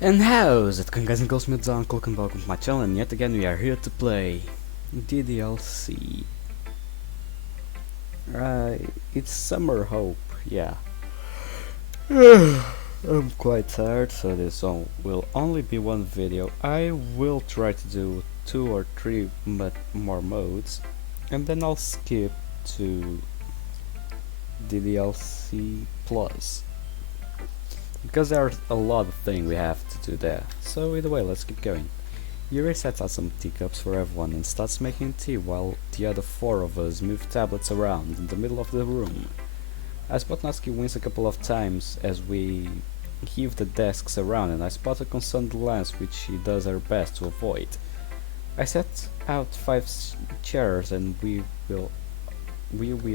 And how's it going, guys and girls? It's Uncle and welcome to my channel, and yet again we are here to play DDLC. It's Summer Hope, yeah. I'm quite tired, so this will only be one video. I will try to do 2 or 3 more modes, and then I'll skip to DDLC Plus. Because there's a lot of things we have to do there. So either way, let's keep going. Yuri sets out some teacups for everyone and starts making tea while the other 4 of us move tablets around in the middle of the room. I spot Natsuki wins a couple of times as we heave the desks around, and I spot a concerned glance which she does her best to avoid. I set out 5 chairs and we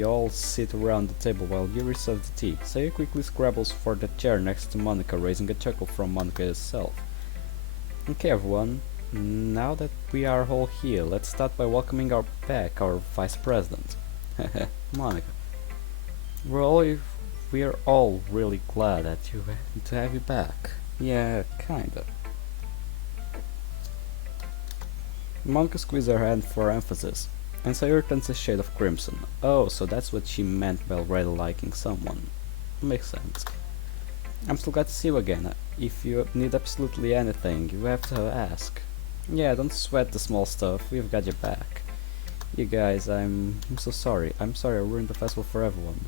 all sit around the table while Yuri serves the tea. Saya quickly scrabbles for the chair next to Monica, raising a chuckle from Monica herself. Okay everyone, now that we are all here, let's start by welcoming our vice president. Monica. We're all really glad to have you back. Yeah, kinda. Monica squeezed her hand for emphasis, and Sayuri turns a shade of crimson. Oh, so that's what she meant by already liking someone. Makes sense. I'm still glad to see you again. If you need absolutely anything, you have to ask. Yeah, don't sweat the small stuff, we've got your back. You guys, I'm so sorry. I'm sorry I ruined the festival for everyone.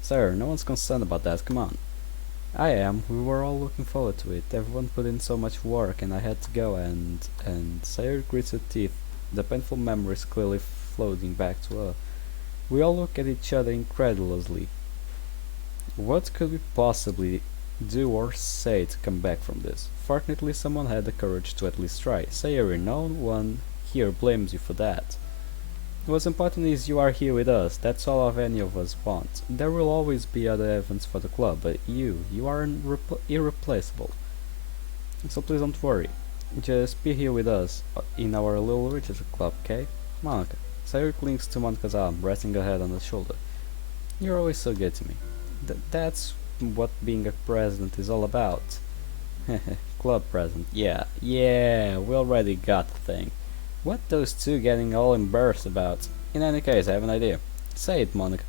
Sir, no one's concerned about that, come on. I am, we were all looking forward to it. Everyone put in so much work and I had to go and Sayuri grits her teeth, the painful memories clearly floating back to her. We all look at each other incredulously. What could we possibly do or say to come back from this? Fortunately, someone had the courage to at least try. Sayuri, no one here blames you for that. What's important is you are here with us, that's all of any of us want. There will always be other events for the club, but you are irreplaceable. So please don't worry. Just be here with us in our little Richard club, okay? Monica. Sayuri clings to Monica's arm, resting her head on her shoulder. You're always so good to me. That's what being a president is all about. Club president, yeah, we already got the thing. What those two getting all embarrassed about? In any case, I have an idea. Say it, Monica.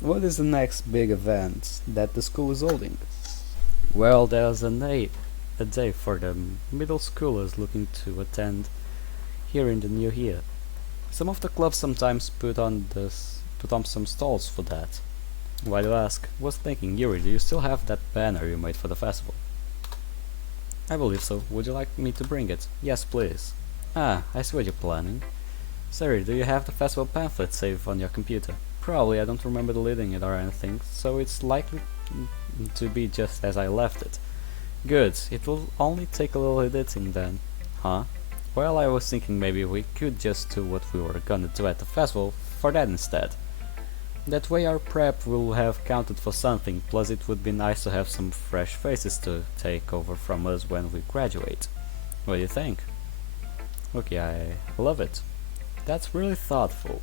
What is the next big event that the school is holding? Well, there's a day for the middle schoolers looking to attend here in the new year. Some of the clubs sometimes put on some stalls for that. Why do you ask? Was thinking, Yuri, do you still have that banner you made for the festival? I believe so. Would you like me to bring it? Yes, please. Ah, I see what you're planning. Sorry, do you have the festival pamphlet saved on your computer? Probably, I don't remember deleting it or anything, so it's likely to be just as I left it. Good, it will only take a little editing then. Huh? Well, I was thinking maybe we could just do what we were gonna do at the festival for that instead. That way our prep will have counted for something, plus it would be nice to have some fresh faces to take over from us when we graduate. What do you think? Okay, I love it. That's really thoughtful.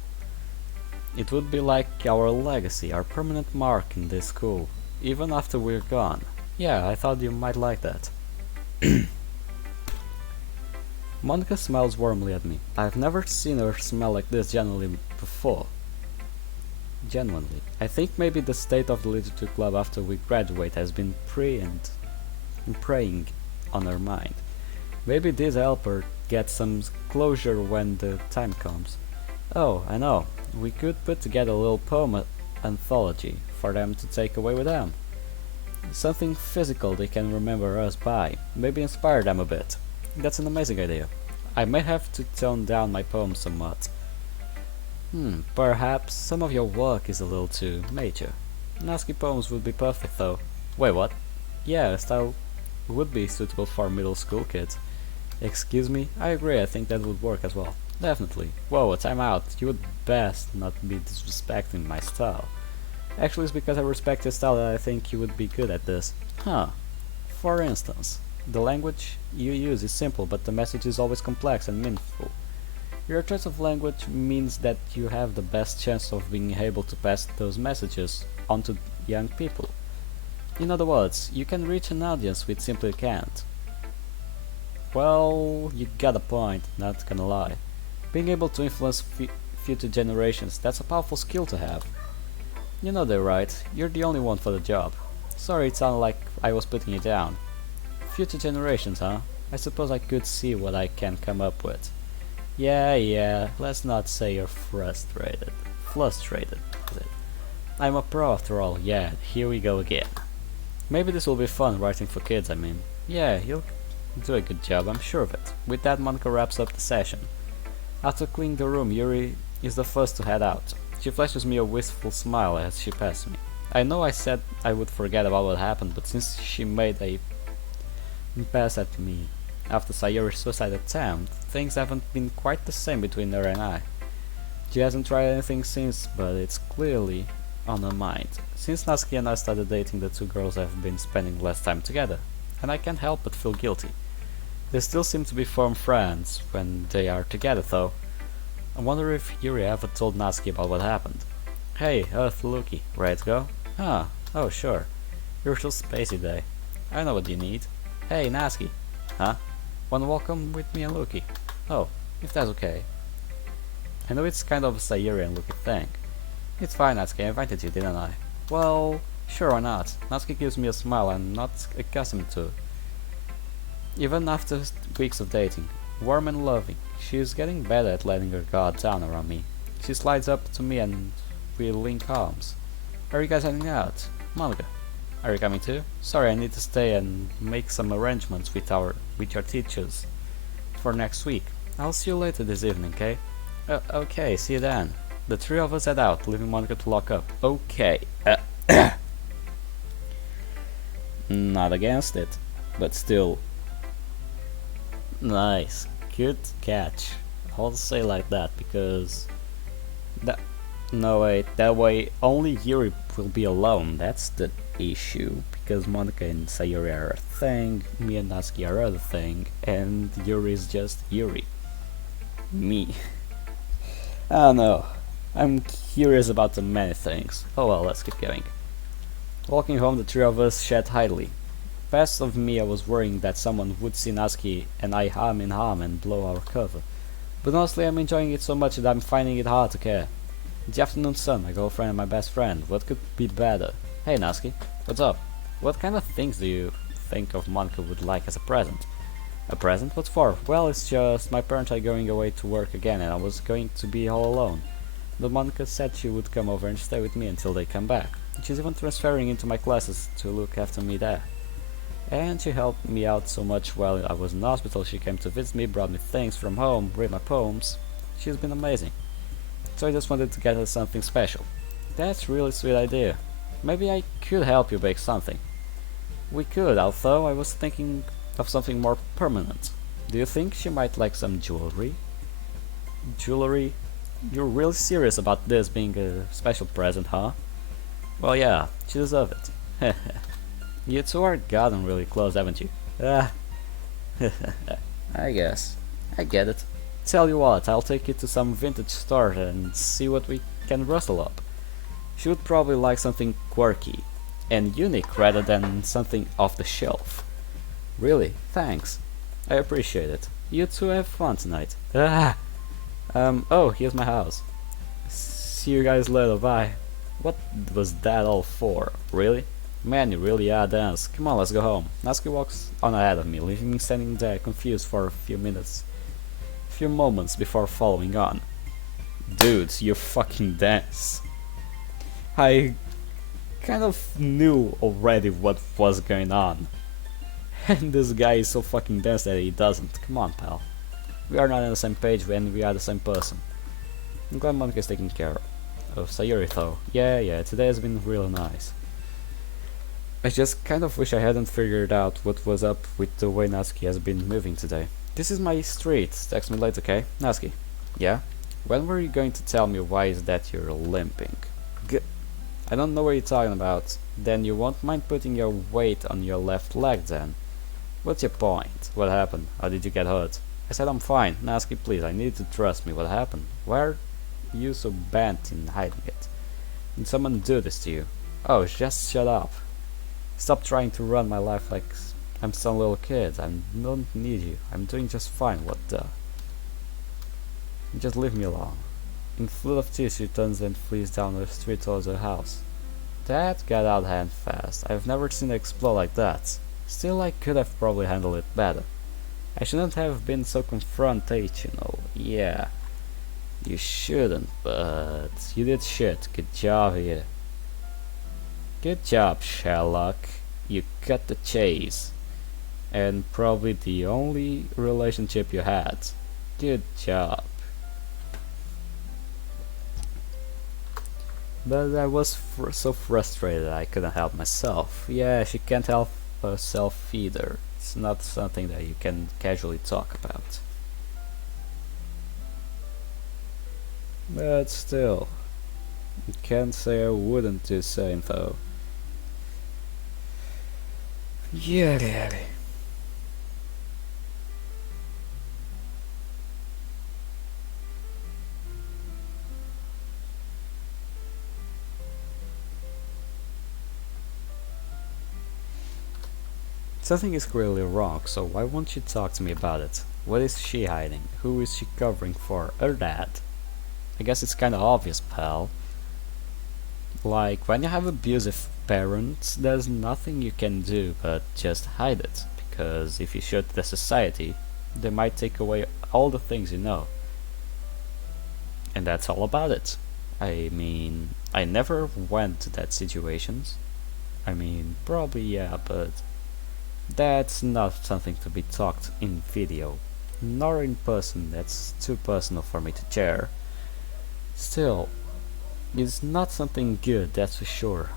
It would be like our legacy, our permanent mark in this school, even after we're gone. Yeah, I thought you might like that. Monica smiles warmly at me. I've never seen her smile like this genuinely before. Genuinely. I think maybe the state of the literature club after we graduate has been preying on her mind. Maybe this help her get some closure when the time comes. Oh, I know. We could put together a little poem anthology for them to take away with them. Something physical they can remember us by. Maybe inspire them a bit. That's an amazing idea. I may have to tone down my poems somewhat. Perhaps some of your work is a little too major. Nasty poems would be perfect though. Wait, what? Yeah, style would be suitable for middle school kids. Excuse me? I agree, I think that would work as well. Definitely. Whoa, time out. You would best not be disrespecting my style. Actually, it's because I respect your style that I think you would be good at this. Huh. For instance, the language you use is simple, but the message is always complex and meaningful. Your choice of language means that you have the best chance of being able to pass those messages on to young people. In other words, you can reach an audience we simply can't. Well, you got a point, not gonna lie. Being able to influence future generations, that's a powerful skill to have. You know they're right, you're the only one for the job. Sorry, it sounded like I was putting you down. Future generations, huh? I suppose I could see what I can come up with. Yeah, let's not say you're frustrated. Frustrated, is it? I'm a pro after all, yeah, here we go again. Maybe this will be fun writing for kids, I mean. Yeah, you'll do a good job, I'm sure of it. With that, Monica wraps up the session. After cleaning the room, Yuri is the first to head out. She flashes me a wistful smile as she passes me. I know I said I would forget about what happened, but since she made a pass at me after Sayori's suicide attempt, things haven't been quite the same between her and I. She hasn't tried anything since, but it's clearly on her mind. Since Natsuki and I started dating, the two girls have been spending less time together, and I can't help but feel guilty. They still seem to be firm friends when they are together though. I wonder if Yuri ever told Natsuki about what happened. Hey, Earth Luki, ready to go? Huh, oh sure. You're so spacey day. I know what you need. Hey, Natsuki. Huh? Wanna welcome with me and Luki? Oh, if that's okay. I know it's kind of a Sayuri and Luki thing. It's fine, Natsuki, I invited you, didn't I? Well, sure, why not? Natsuki gives me a smile I'm not accustomed to. Even after weeks of dating, warm and loving, she is getting better at letting her guard down around me. She slides up to me and we link arms. Are you guys heading out? Monica, are you coming too? Sorry, I need to stay and make some arrangements with your teachers for next week. I'll see you later this evening, okay? Okay, see you then. The three of us head out, leaving Monica to lock up. Okay. Not against it, but still. Nice. Good catch. I'll say like that because no wait, that way only Yuri will be alone. That's the issue. Because Monica and Sayori are a thing, me and Natsuki are other thing, and Yuri is just Yuri. Me. I don't know. I'm curious about the many things. Oh well, let's keep going. Walking home, the three of us chat idly. Past of me, I was worrying that someone would see Natsuki and I arm in arm and blow our cover. But honestly, I'm enjoying it so much that I'm finding it hard to care. The afternoon sun, my girlfriend and my best friend. What could be better? Hey Natsuki, what's up? What kind of things do you think of Monica would like as a present? A present? What for? Well, it's just my parents are going away to work again and I was going to be all alone. But Monica said she would come over and stay with me until they come back. She's even transferring into my classes to look after me there. And she helped me out so much while I was in hospital. She came to visit me, brought me things from home, read my poems. She's been amazing. So I just wanted to get her something special. That's really sweet idea. Maybe I could help you bake something. We could, although I was thinking of something more permanent. Do you think she might like some jewelry? Jewelry? You're really serious about this being a special present, huh? Well yeah, she deserves it. You two are gotten really close, haven't you? Ah. I guess. I get it. Tell you what, I'll take you to some vintage store and see what we can rustle up. She would probably like something quirky and unique rather than something off the shelf. Really, thanks. I appreciate it. You two have fun tonight. Ah. Oh, here's my house. See you guys later, bye. What was that all for? Really? Man, you really are dense. Come on, let's go home. Natsuki walks on ahead of me, leaving me standing there confused for a few moments before following on. Dude, you're fucking dense. I kind of knew already what was going on. And this guy is so fucking dense that he doesn't. Come on, pal. We are not on the same page when we are the same person. I'm glad Monica is taken care of. Sayori though. Yeah, today has been really nice. I just kind of wish I hadn't figured out what was up with the way Natsuki has been moving today. This is my street. Text me later, okay? Natsuki. Yeah? When were you going to tell me why is that you're limping? I don't know what you're talking about. Then you won't mind putting your weight on your left leg then. What's your point? What happened? How did you get hurt? I said I'm fine. Natsuki, please, I need to trust me. What happened? Why are you so bent in hiding it? Did someone do this to you? Oh, just shut up. Stop trying to run my life like I'm still a little kid. I don't need you. I'm doing just fine. What the? Just leave me alone. In flood of tears, she turns and flees down the street towards her house. That got out of hand fast. I've never seen it explode like that. Still, I could have probably handled it better. I shouldn't have been so confrontational. Yeah, you shouldn't, but you did shit. Good job here. Good job, Sherlock. You cut the chase. And probably the only relationship you had. Good job. But I was so frustrated I couldn't help myself. Yeah, she can't help herself either. It's not something that you can casually talk about. But still, you can't say I wouldn't do the same though. Yeah, really. Something is clearly wrong, so why won't you talk to me about it? What is she hiding? Who is she covering for? Her dad? I guess it's kinda obvious, pal. Like, when you have abusive parents, there's nothing you can do but just hide it. Because if you show it to the society, they might take away all the things you know. And that's all about it. I mean, I never went to that situations. I mean, probably yeah, but that's not something to be talked in video, nor in person. That's too personal for me to share. Still, it's not something good, that's for sure.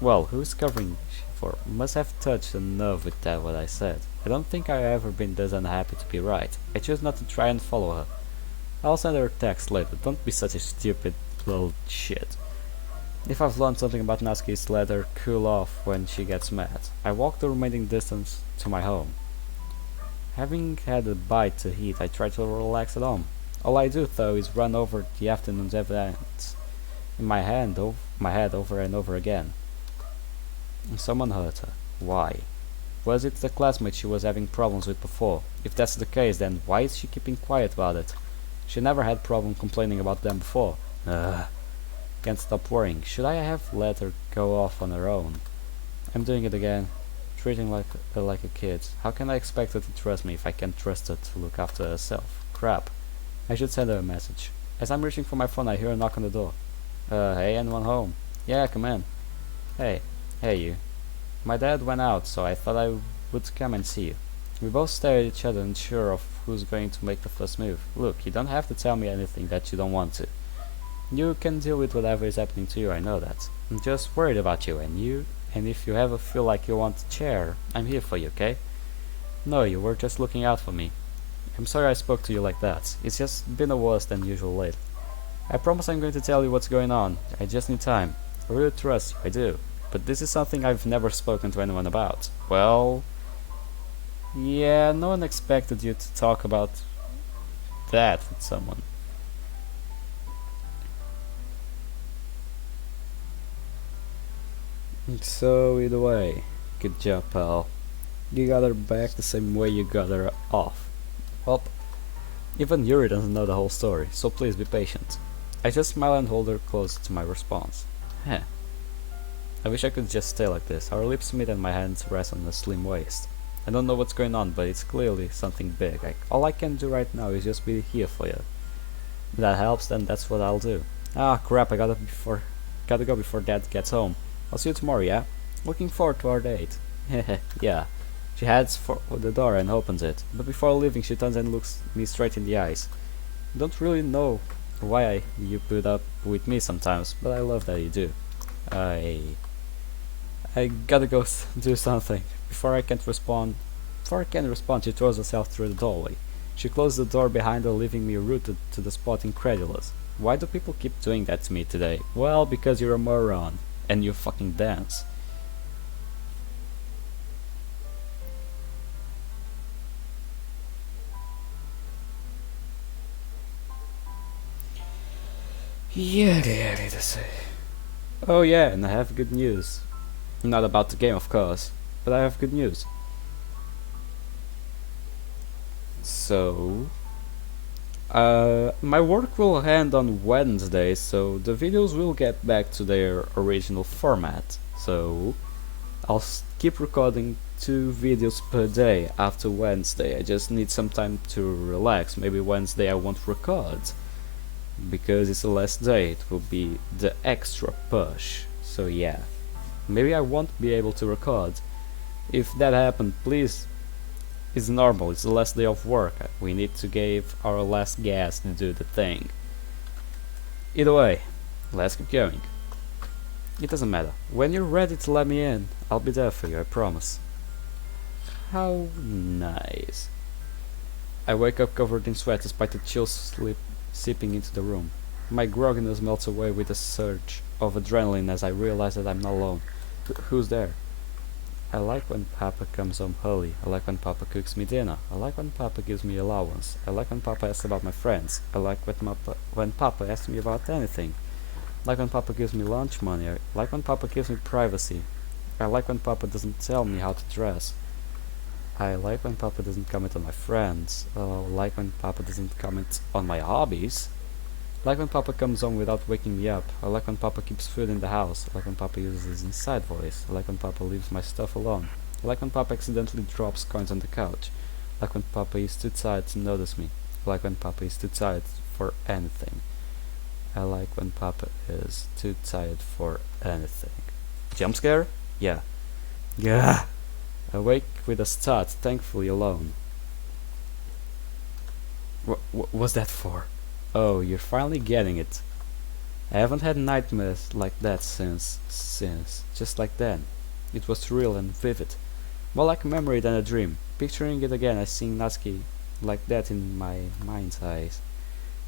Well, who's covering for? Must have touched a nerve with that what I said. I don't think I've ever been this unhappy to be right. I choose not to try and follow her. I'll send her a text later. Don't be such a stupid little shit. If I've learned something about Natsuki, it's let her cool off when she gets mad. I walk the remaining distance to my home. Having had a bite to eat, I try to relax at home. All I do, though, is run over the afternoon's events in my head over and over again. Someone hurt her. Why? Was it the classmate she was having problems with before? If that's the case, then why is she keeping quiet about it? She never had problem complaining about them before. Ugh. Can't stop worrying. Should I have let her go off on her own? I'm doing it again. Treating her like a kid. How can I expect her to trust me if I can't trust her to look after herself? Crap. I should send her a message. As I'm reaching for my phone, I hear a knock on the door. Hey, anyone home? Yeah, come in. Hey you. My dad went out, so I thought I would come and see you. We both stare at each other, unsure of who's going to make the first move. Look, you don't have to tell me anything that you don't want to. You can deal with whatever is happening to you, I know that. I'm just worried about you, and if you ever feel like you want a chair, I'm here for you, okay? No, you were just looking out for me. I'm sorry I spoke to you like that. It's just been a worse than usual lately. I promise I'm going to tell you what's going on. I just need time. I really trust you, I do. But this is something I've never spoken to anyone about. Well, yeah, no one expected you to talk about that with someone. So either way, good job, pal. You got her back the same way you got her off. Well, even Yuri doesn't know the whole story, so please be patient. I just smile and hold her close to my response. Heh. I wish I could just stay like this. Our lips meet and my hands rest on her slim waist. I don't know what's going on, but it's clearly something big. All I can do right now is just be here for you. If that helps, then that's what I'll do. Ah, crap, I gotta go before Dad gets home. I'll see you tomorrow, yeah? Looking forward to our date. Yeah. She heads for the door and opens it, but before leaving she turns and looks me straight in the eyes. Don't really know why you put up with me sometimes, but I love that you do. I gotta go do something. Before I can respond, she throws herself through the doorway. She closes the door behind her, leaving me rooted to the spot, incredulous. Why do people keep doing that to me today? Well, because you're a moron, and you fucking dance. Yeah, to say. Oh yeah, and I have good news. Not about the game, of course, but I have good news. So, my work will end on Wednesday, so the videos will get back to their original format. So, keep recording 2 videos per day after Wednesday. I just need some time to relax. Maybe Wednesday I won't record because it's the last day. It will be the extra push. So yeah, maybe I won't be able to record. If that happened, please, it's normal. It's the last day of work. We need to give our last gas to do the thing. Either way, let's keep going. It doesn't matter. When you're ready to let me in, I'll be there for you, I promise. How nice. I wake up covered in sweat despite the chill sleep seeping into the room. My grogginess melts away with a surge of adrenaline as I realize that I'm not alone. Who's there? I like when Papa comes home early. I like when Papa cooks me dinner. I like when Papa gives me allowance. I like when Papa asks about my friends. I like when Papa asks me about anything. I like when Papa gives me lunch money. I like when Papa gives me privacy. I like when Papa doesn't tell me how to dress. I like when Papa doesn't comment on my friends. I like when Papa doesn't comment on my hobbies. I like when Papa comes home without waking me up. I like when Papa keeps food in the house. I like when Papa uses his inside voice. I like when Papa leaves my stuff alone. I like when Papa accidentally drops coins on the couch. I like when Papa is too tired to notice me. I like when Papa is too tired for anything. I like when Papa is too tired for anything. Jump scare? Yeah. Yeah. I wake with a start, thankfully alone. What was that for? Oh, you're finally getting it. I haven't had nightmares like that since, just like then. It was real and vivid. More like a memory than a dream. Picturing it again, I see Natsuki like that in my mind's eyes.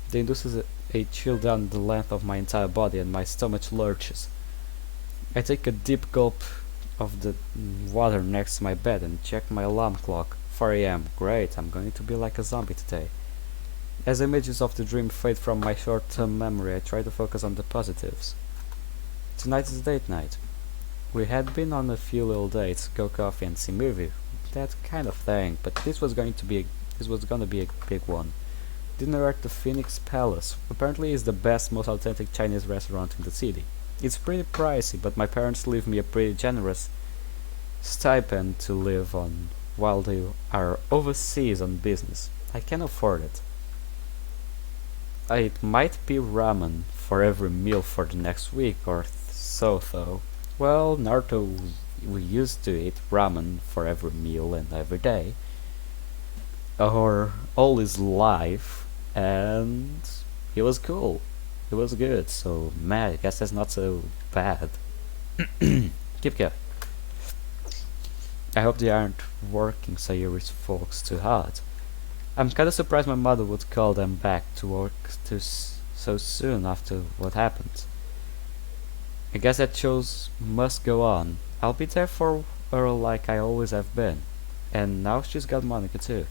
It induces a chill down the length of my entire body and my stomach lurches. I take a deep gulp of the water next to my bed and check my alarm clock. 4 a.m. Great, I'm going to be like a zombie today. As images of the dream fade from my short-term memory, I try to focus on the positives. Tonight is date night. We had been on a few little dates, go coffee and see movie, that kind of thing, but this was gonna be a big one. Dinner at the Phoenix Palace. Apparently is the best, most authentic Chinese restaurant in the city. It's pretty pricey, but my parents leave me a pretty generous stipend to live on while they are overseas on business. I can afford it. It might be ramen for every meal for the next week or so though. Well, Naruto we used to eat ramen for every meal and every day. Or all his life, and he was cool. It was good, so man, I guess that's not so bad. Keep going. I hope they aren't working Sayuri's folks too hard. I'm kinda surprised my mother would call them back to work so soon after what happened. I guess that shows must go on. I'll be there for her like I always have been. And now she's got Monica too.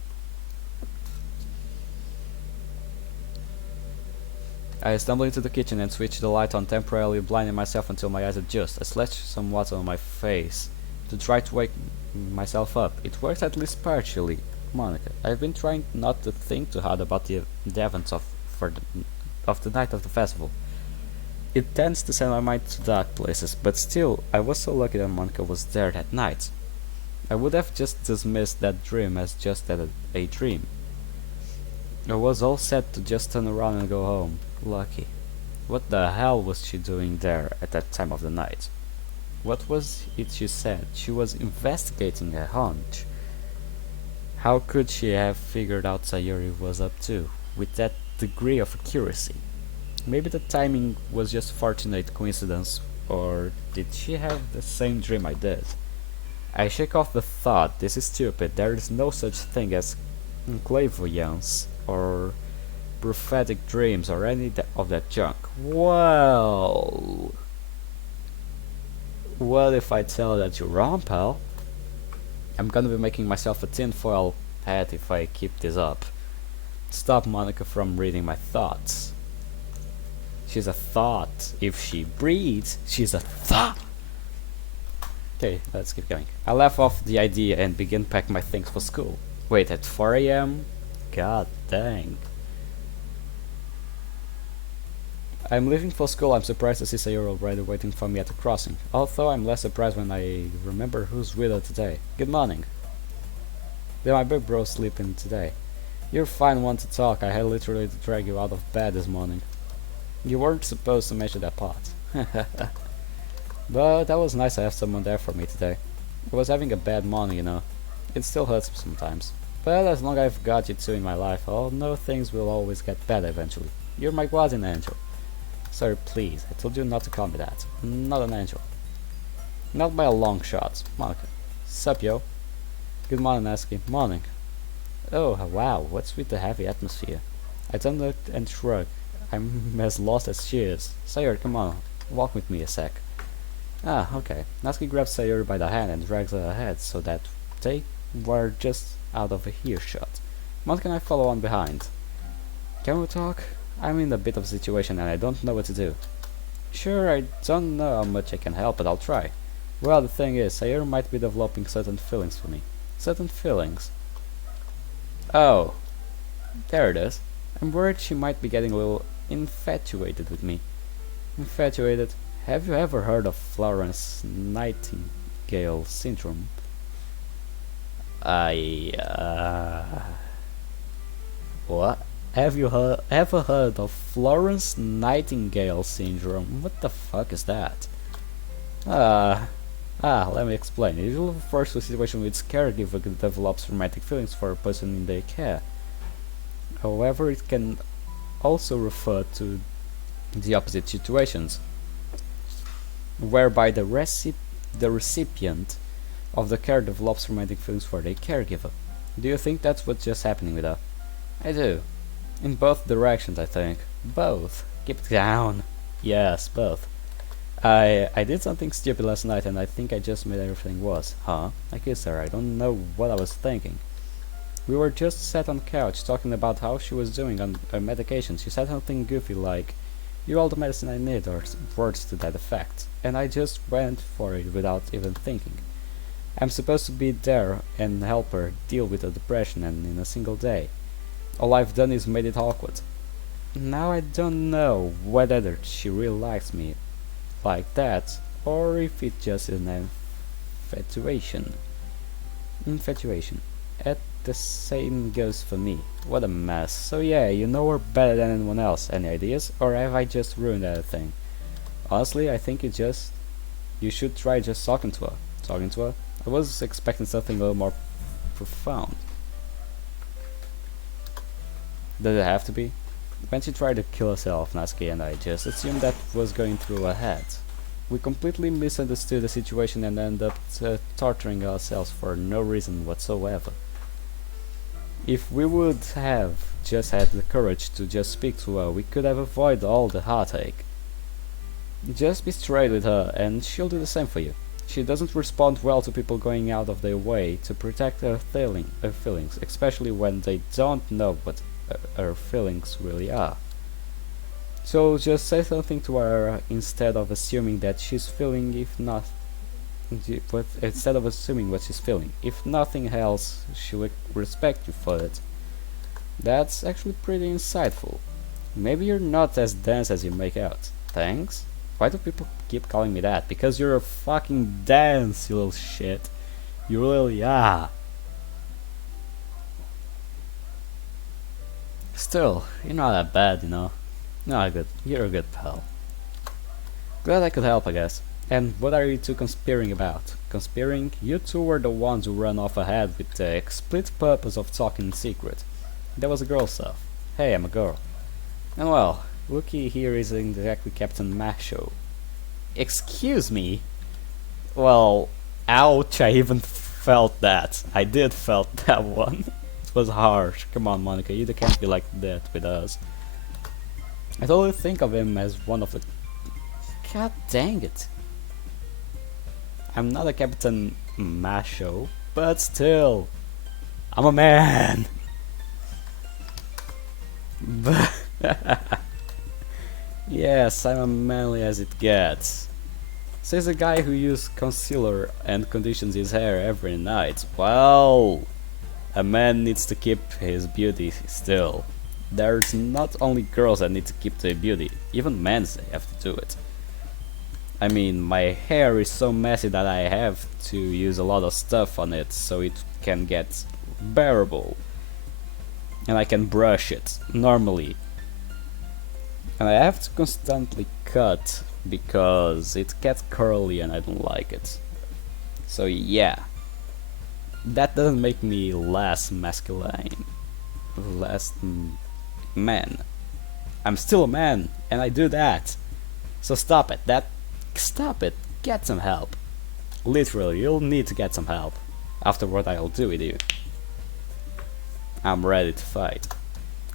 I stumble into the kitchen and switch the light on, temporarily blinding myself until my eyes adjust. I splash some water on my face to try to wake myself up. It works at least partially. Monica, I've been trying not to think too hard about the events of the night of the festival. It tends to send my mind to dark places, but still, I was so lucky that Monica was there that night. I would have just dismissed that dream as just a dream. I was all set to just turn around and go home. Lucky. What the hell was she doing there at that time of the night? What was it she said? She was investigating a hunch. How could she have figured out Sayuri was up to, with that degree of accuracy? Maybe the timing was just fortunate coincidence, or did she have the same dream I did? I shake off the thought, this is stupid, there is no such thing as clairvoyance, or prophetic dreams, or any of that junk. Well, what if I tell that you're wrong, pal? I'm gonna be making myself a tinfoil hat if I keep this up. Stop Monica from reading my thoughts. She's a thought. If she breathes, she's a thought. Okay, let's keep going. I laugh off the idea and begin packing my things for school. Wait, at 4 a.m.? God dang. I'm leaving for school. I'm surprised to see Sayuri already waiting for me at the crossing. Although I'm less surprised when I remember who's with her today. Good morning. Did my big bro sleep in today? You're a fine one to talk. I had literally to drag you out of bed this morning. You weren't supposed to mention that part. But that was nice to have someone there for me today. I was having a bad morning, you know. It still hurts sometimes. But as long as I've got you two in my life, I'll know things will always get better eventually. You're my guardian angel. Sorry, please. I told you not to call me that. I'm not an angel. Not by a long shot. Monica. Sup, yo? Good morning, Aski. Morning. Oh, wow. What's with the heavy atmosphere? I turned and shrugged. I'm as lost as she is. Sayuri, come on. Walk with me a sec. Ah, okay. Natsuki grabs Sayuri by the hand and drags her ahead so that they were just out of earshot. Monica and I follow on behind. Can we talk? I'm in a bit of a situation and I don't know what to do. Sure, I don't know how much I can help, but I'll try. Well, the thing is, Sayuri might be developing certain feelings for me. Certain feelings? Oh, there it is. I'm worried she might be getting a little infatuated with me. Infatuated? Have you ever heard of Florence Nightingale syndrome? What? Have you ever heard of Florence Nightingale syndrome? What the fuck is that? Let me explain. It usually refers to a situation in which caregiver develops romantic feelings for a person in their care. However, it can also refer to the opposite situations, whereby the recipient of the care develops romantic feelings for their caregiver. Do you think that's what's just happening with her? I do. In both directions, I think. Both. Keep it down. Yes, both. I did something stupid last night and I think I just made everything worse. Huh? I kissed her. I don't know what I was thinking. We were just sat on the couch talking about how she was doing on her medication. She said something goofy like, "You're all the medicine I need," or words to that effect. And I just went for it without even thinking. I'm supposed to be there and help her deal with the depression, and in a single day, all I've done is made it awkward. Now I don't know whether she really likes me like that, or if it just is an infatuation. At the same goes for me. What a mess. So yeah, you know her better than anyone else. Any ideas? Or have I just ruined everything? Honestly, I think you should try just talking to her. I was expecting something a little more profound. Did it have to be? When she tried to kill herself, Natsuki and I just assumed that was going through her head. We completely misunderstood the situation and ended up torturing ourselves for no reason whatsoever. If we would have just had the courage to just speak to her, we could have avoided all the heartache. Just be straight with her and she'll do the same for you. She doesn't respond well to people going out of their way to protect her feelings, especially when they don't know what her feelings really are. So just say something to her instead of assuming that she's feeling, instead of assuming what she's feeling. If nothing else, she'll respect you for it. That's actually pretty insightful. Maybe you're not as dense as you make out. Thanks? Why do people keep calling me that? Because you're a fucking dense, you little shit. You really are. Still, you're not that bad, you know. Not good. You're a good pal. Glad I could help, I guess. And what are you two conspiring about? Conspiring? You two were the ones who ran off ahead with the explicit purpose of talking in secret. That was a girl stuff. Hey, I'm a girl. And well, looky here isn't exactly Captain Macho. Excuse me? Well, ouch, I even felt that. I did felt that one. It was harsh. Come on, Monica, you can't be like that with us. I totally think of him as one of the... God dang it. I'm not a Captain Macho, but still, I'm a man. Yes, I'm as manly as it gets. Says a guy who uses concealer and conditions his hair every night. Well, A man needs to keep his beauty still. There's not only girls that need to keep their beauty, even men have to do it. I mean, my hair is so messy that I have to use a lot of stuff on it so it can get bearable. And I can brush it normally. And I have to constantly cut because it gets curly and I don't like it. So yeah, that doesn't make me less masculine, less man. I'm still a man and I do that. So stop it, stop it, get some help. Literally, you'll need to get some help after what I'll do with you. I'm ready to fight.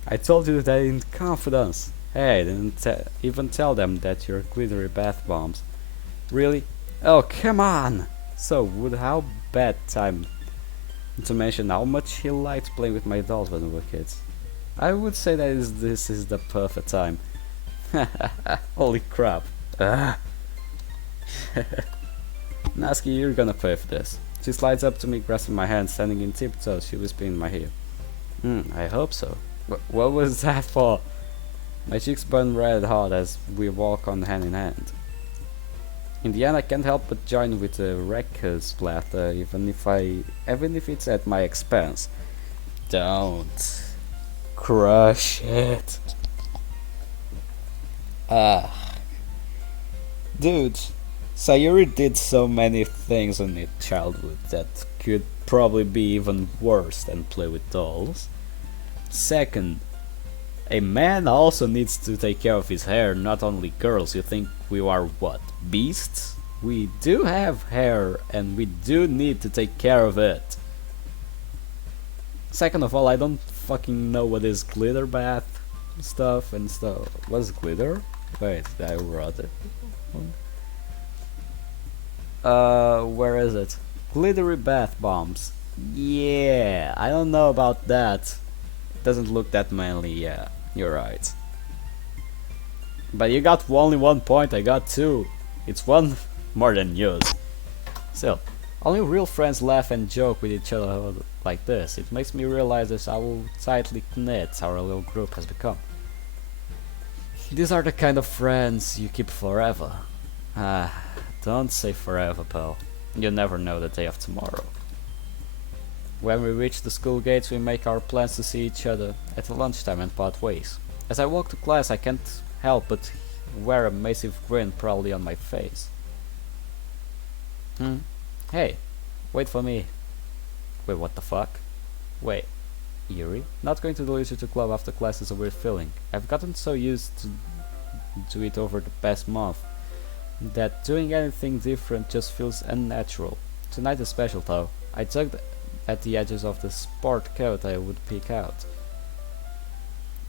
I told you that in confidence. Hey, didn't even tell them that you're glittery bath bombs. Really? Oh, come on! So, how bad time to mention how much he liked playing with my dolls when we were kids. I would say that this is the perfect time. Holy crap. Natsuki, you're gonna pay for this. She slides up to me, grasping my hand, standing in tiptoes. She whispers in my ear. I hope so. What was that for? My cheeks burn red hot as we walk on hand in hand. In the end, I can't help but join with the reckless laughter, even if it's at my expense. Don't crush it. Dude, Sayuri did so many things in her childhood that could probably be even worse than play with dolls. Second, a man also needs to take care of his hair, not only girls. You think we are what, beasts? We do have hair and we do need to take care of it. Second of all, I don't fucking know what is glitter bath stuff and stuff. What's glitter? Wait, I wrote it. Where is it? Glittery bath bombs. Yeah, I don't know about that. It doesn't look that manly, yeah. You're right. But you got only 1 point, I got 2. It's one more than yours. Still, only real friends laugh and joke with each other like this. It makes me realize just how tightly knit our little group has become. These are the kind of friends you keep forever. Don't say forever, pal. You never know the day of tomorrow. When we reach the school gates, we make our plans to see each other at lunchtime and part ways. As I walk to class, I can't help but wear a massive grin proudly on my face. Hey, wait for me. Wait, what the fuck? Wait, Yuri? Not going to the literature club after class is a weird feeling. I've gotten so used to it over the past month that doing anything different just feels unnatural. Tonight is special though. I tugged at the edges of the sport coat I would pick out.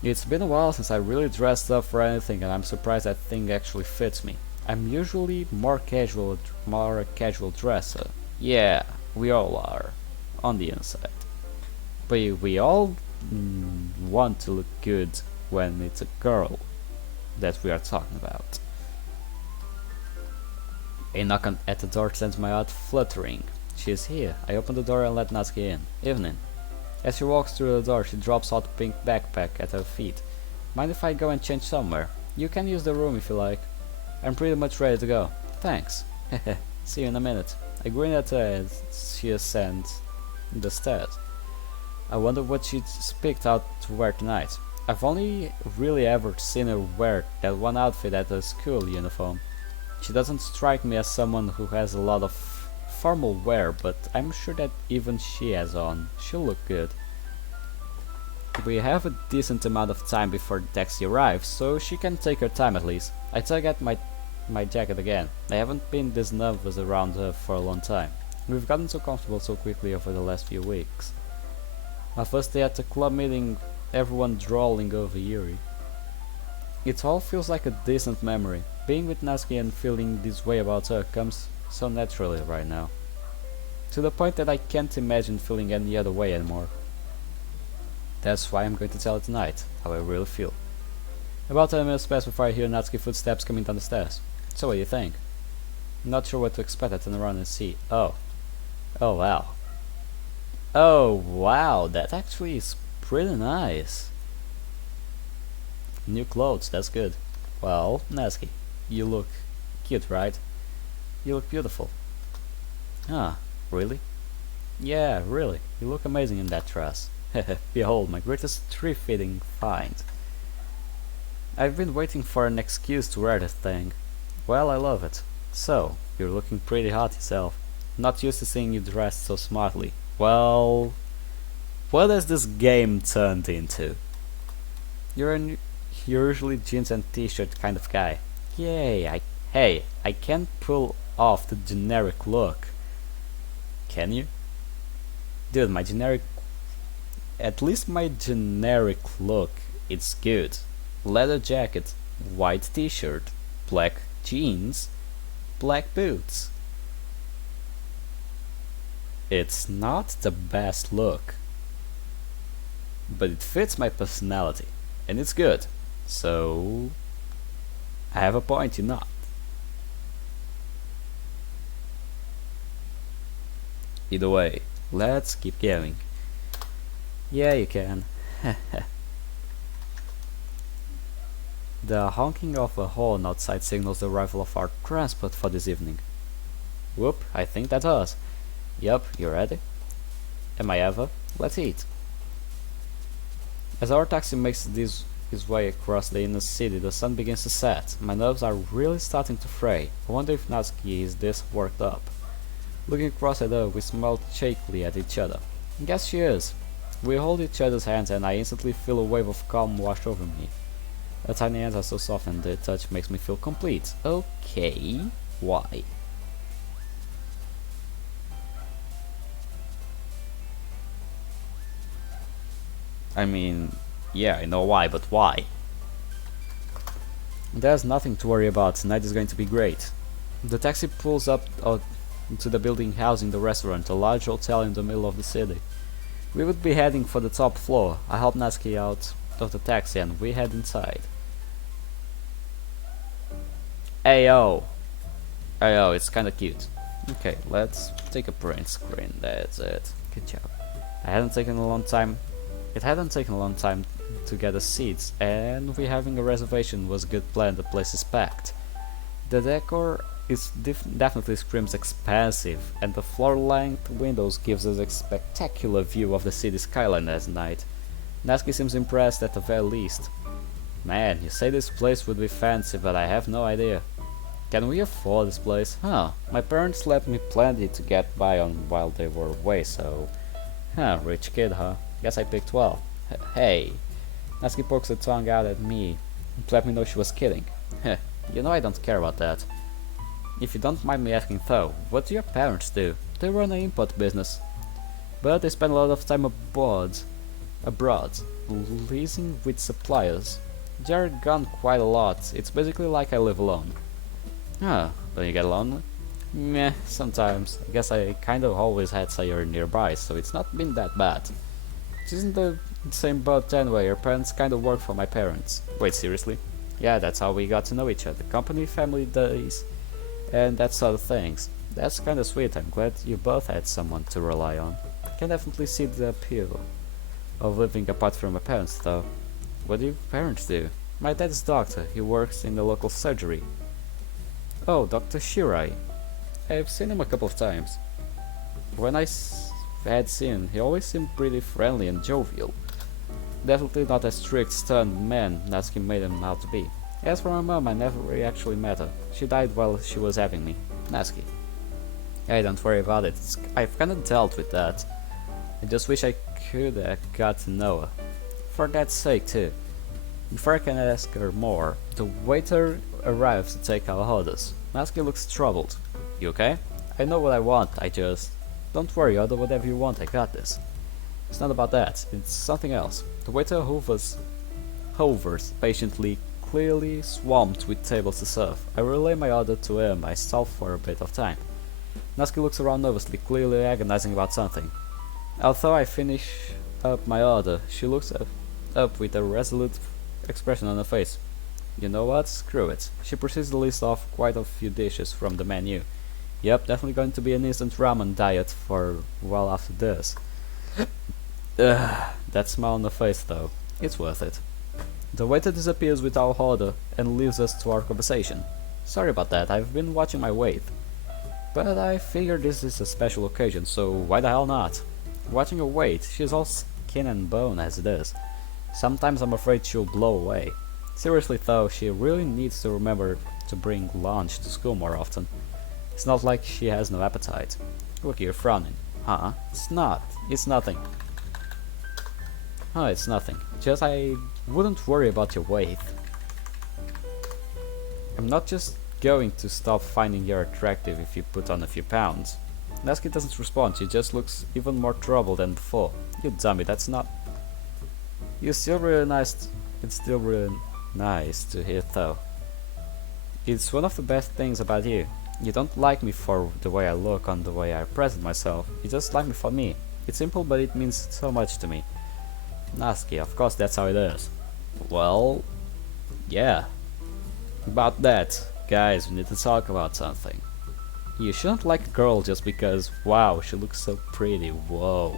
It's been a while since I really dressed up for anything, and I'm surprised that thing actually fits me. I'm usually more a casual dresser. Yeah, we all are, on the inside. But we all want to look good when it's a girl that we are talking about. A knock at the door sends my heart fluttering. She is here. I open the door and let Natsuki in. Evening. As she walks through the door, she drops out a pink backpack at her feet. Mind if I go and change somewhere? You can use the room if you like. I'm pretty much ready to go. Thanks. See you in a minute. I grin at her as she ascends the stairs. I wonder what she's picked out to wear tonight. I've only really ever seen her wear that one outfit at a school uniform. She doesn't strike me as someone who has a lot of formal wear, but I'm sure that even she has on, she'll look good. We have a decent amount of time before the taxi arrives, so she can take her time at least. I tug at my jacket again. I haven't been this nervous around her for a long time. We've gotten so comfortable so quickly over the last few weeks. My first day at the club meeting, everyone drawling over Yuri. It all feels like a decent memory. Being with Natsuki and feeling this way about her comes so naturally right now. To the point that I can't imagine feeling any other way anymore. That's why I'm going to tell her tonight how I really feel. About 10 minutes pass before I hear Natsuki footsteps coming down the stairs. So what do you think? Not sure what to expect. I turn around and see. Oh wow. Oh wow, that actually is pretty nice. New clothes, that's good. Well, Natsuki, you look cute, right? You look beautiful. Ah, really? Yeah, really. You look amazing in that dress. Behold, my greatest tree-fitting find. I've been waiting for an excuse to wear that thing. Well, I love it. So, you're looking pretty hot yourself. Not used to seeing you dressed so smartly. Well, what has this game turned into? You're an you're usually jeans and t-shirt kind of guy. Hey, I can't pull off the generic look. Can you? Dude, at least my generic look, it's good. Leather jacket, white t-shirt, black jeans, black boots. It's not the best look, but it fits my personality, and it's good. So, I have a point, you not. Either way, let's keep going. Yeah, you can. The honking of a horn outside signals the arrival of our transport for this evening. Whoop, I think that's us. Yup, you ready? Am I ever? Let's eat. As our taxi makes his way across the inner city, the sun begins to set. My nerves are really starting to fray. I wonder if Natsuki is this worked up. Looking across at her, we smile shakily at each other. Guess she is. We hold each other's hands and I instantly feel a wave of calm wash over me. Her tiny hands are so soft and their touch makes me feel complete. Okay, why? I mean, yeah, I know why, but why? There's nothing to worry about, tonight is going to be great. The taxi pulls up to the building housing the restaurant, a large hotel in the middle of the city. We would be heading for the top floor. I help Natsuki out of the taxi and we head inside. Ayo! Ayo, it's kinda cute. Okay, let's take a print screen, that's it. Good job. I hadn't taken a long time It hadn't taken a long time to get us seats, and we having a reservation was a good plan. The place is packed. The decor definitely screams expansive, and the floor-length windows gives us a spectacular view of the city skyline at night. Natsuki seems impressed at the very least. Man, you say this place would be fancy, but I have no idea. Can we afford this place? Huh, my parents let me plenty to get by on while they were away, so... Huh, rich kid, huh? Guess I picked well. Hey. Natsuki pokes her tongue out at me to let me know she was kidding. Heh, you know I don't care about that. If you don't mind me asking though, what do your parents do? They run an import business. But they spend a lot of time abroad, leasing with suppliers. They're gone quite a lot, it's basically like I live alone. Huh, don't you get alone? Meh, sometimes. I guess I kind of always had Sayori nearby, so it's not been that bad. It isn't the same boat anyway, your parents kind of work for my parents. Wait, seriously? Yeah, that's how we got to know each other. Company, family days, and that sort of things. That's kinda sweet, I'm glad you both had someone to rely on. I can definitely see the appeal of living apart from my parents though. What do your parents do? My dad's a doctor, he works in the local surgery. Oh, Dr. Shirai. I've seen him a couple of times. When I had seen him, he always seemed pretty friendly and jovial. Definitely not a strict, stern man Natsuki made him out to be. As for my mom, I never really actually met her. She died while she was having me. Natsuki. Hey, don't worry about it. I've kinda dealt with that. I just wish I could have got to know her. For that sake, too. Before I can ask her more, the waiter arrives to take our orders. Natsuki looks troubled. You okay? I know what I want, I just... Don't worry, order whatever you want, I got this. It's not about that, it's something else. The waiter hovers patiently, clearly swamped with tables to serve. I relay my order to him, I stall for a bit of time. Natsuki looks around nervously, clearly agonizing about something. Although I finish up my order, she looks up with a resolute expression on her face. You know what? Screw it. She proceeds to list off quite a few dishes from the menu. Yep, definitely going to be an instant ramen diet for well after this. Ugh, that smile on the face though, it's worth it. The waiter disappears with our order and leaves us to our conversation. Sorry about that, I've been watching my weight. But I figured this is a special occasion, so why the hell not? Watching her weight, she's all skin and bone as it is. Sometimes I'm afraid she'll blow away. Seriously though, she really needs to remember to bring lunch to school more often. It's not like she has no appetite. Look, you're frowning. Huh? It's not. It's nothing. Oh, it's nothing. Just I wouldn't worry about your weight. I'm not just going to stop finding you attractive if you put on a few pounds. Nasky doesn't respond, she just looks even more troubled than before. You dummy, that's not... You're still really nice. It's still really nice to hear though. It's one of the best things about you. You don't like me for the way I look and the way I present myself. You just like me for me. It's simple, but it means so much to me. Nasky, of course that's how it is. Well, yeah. About that, guys, we need to talk about something. You shouldn't like a girl just because, wow, she looks so pretty, whoa,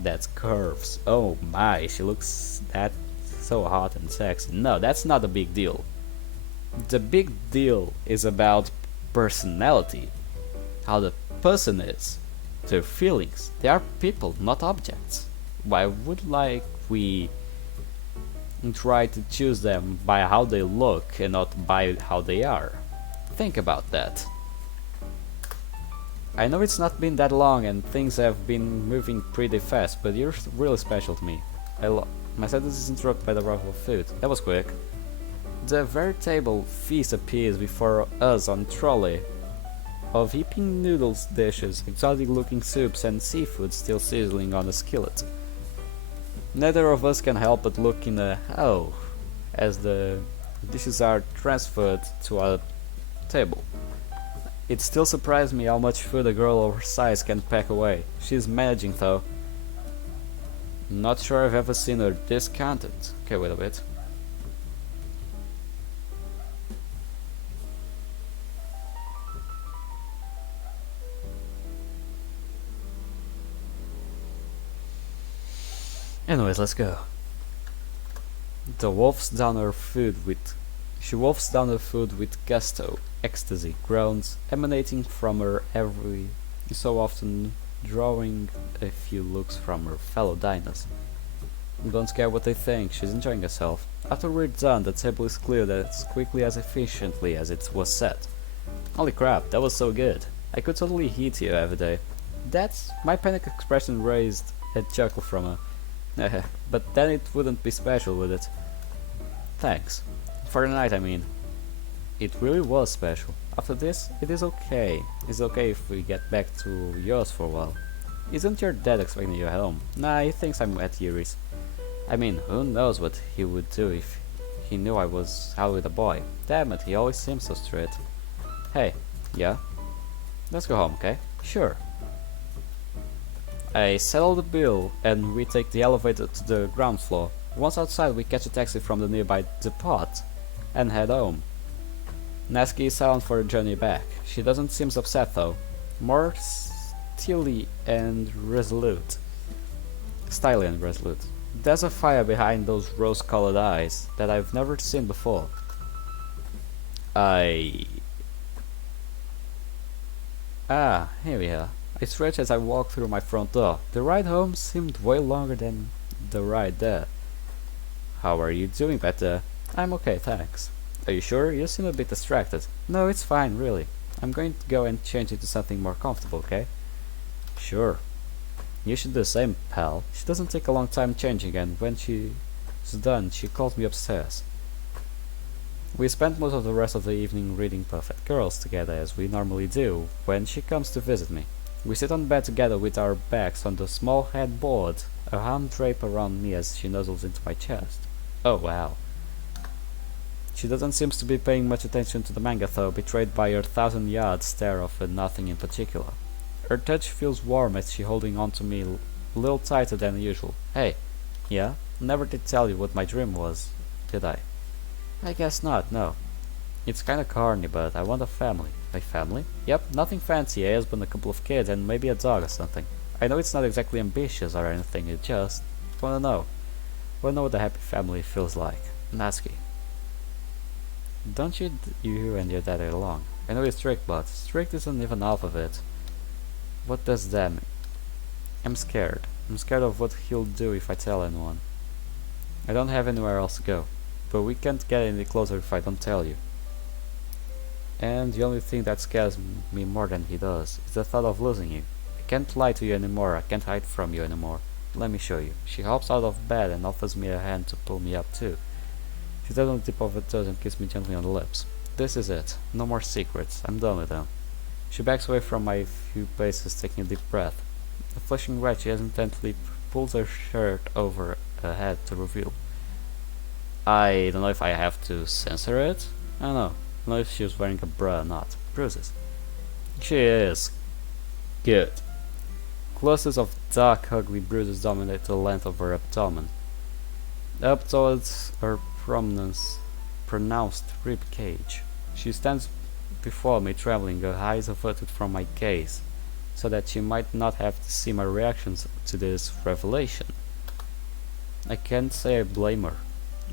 that's curves, oh my, she looks that so hot and sexy. No, that's not a big deal. The big deal is about personality, how the person is, their feelings. They are people, not objects. Why would we try to choose them by how they look and not by how they are? Think about that. I know it's not been that long and things have been moving pretty fast, but you're really special to me. My sentence is interrupted by the arrival of food. That was quick. The veritable feast appears before us on trolley of heaping noodles dishes, exotic looking soups and seafood still sizzling on a skillet. Neither of us can help but look in a oh as the dishes are transferred to our table. It still surprised me how much food a girl of her size can pack away. She's managing though. Not sure I've ever seen her this content. Okay, wait a bit. Anyways, let's go. She wolfs down her food with gusto, ecstasy, groans emanating from her every so often, drawing a few looks from her fellow diners. Don't care what they think, she's enjoying herself. After we're done, the table is cleared as quickly as efficiently as it was set. Holy crap, that was so good. I could totally eat you every day. That's my panic expression raised a chuckle from her. But then it wouldn't be special, would it? Thanks. For the night, I mean. It really was special. After this, it is okay. It's okay if we get back to yours for a while. Isn't your dad expecting you home? Nah, he thinks I'm at Yuri's. I mean, who knows what he would do if he knew I was out with a boy. Damn it, he always seems so straight. Hey, yeah? Let's go home, okay? Sure. I settle the bill and we take the elevator to the ground floor. Once outside we catch a taxi from the nearby depot and head home. Nasky is silent for the journey back. She doesn't seem upset though. More steely and resolute. Stylish and resolute. There's a fire behind those rose-colored eyes that I've never seen before. Here we are. I stretch as I walk through my front door. The ride home seemed way longer than the ride there. How are you doing back there? I'm okay, thanks. Are you sure? You seem a bit distracted. No, it's fine, really. I'm going to go and change into something more comfortable, okay? Sure. You should do the same, pal. She doesn't take a long time changing, and when she's done, she calls me upstairs. We spent most of the rest of the evening reading Perfect Girls together, as we normally do when she comes to visit me. We sit on bed together with our backs on the small headboard, a arm drape around me as she nuzzles into my chest. Oh wow. She doesn't seem to be paying much attention to the manga though, betrayed by her 1,000-yard stare of nothing in particular. Her touch feels warm as she holding on to me a little tighter than usual. Hey, yeah? Never did tell you what my dream was, did I? I guess not, no. It's kinda corny, but I want a family. A family? Yep, nothing fancy, a husband, a couple of kids, and maybe a dog or something. I know it's not exactly ambitious or anything, it just wanna know. Wanna know what a happy family feels like. Natsuki, don't you and your dad get along? I know you're strict, but strict isn't even half of it. What does that mean? I'm scared. I'm scared of what he'll do if I tell anyone. I don't have anywhere else to go, but we can't get any closer if I don't tell you. And the only thing that scares me more than he does is the thought of losing you. I can't lie to you anymore, I can't hide from you anymore. Let me show you. She hops out of bed and offers me a hand to pull me up too. She does on the tip of her toes and kisses me gently on the lips. This is it. No more secrets. I'm done with them. She backs away from my few paces, taking a deep breath. A flushing red, she hesitantly pulls her shirt over her head to reveal. I don't know if I have to censor it. I don't know. I don't know if she was wearing a bra or not. Bruises. She is. Good. Clusters of dark, ugly bruises dominate the length of her abdomen, up towards her pronounced rib cage. She stands before me, trembling, her eyes averted from my gaze, so that she might not have to see my reactions to this revelation. I can't say I blame her.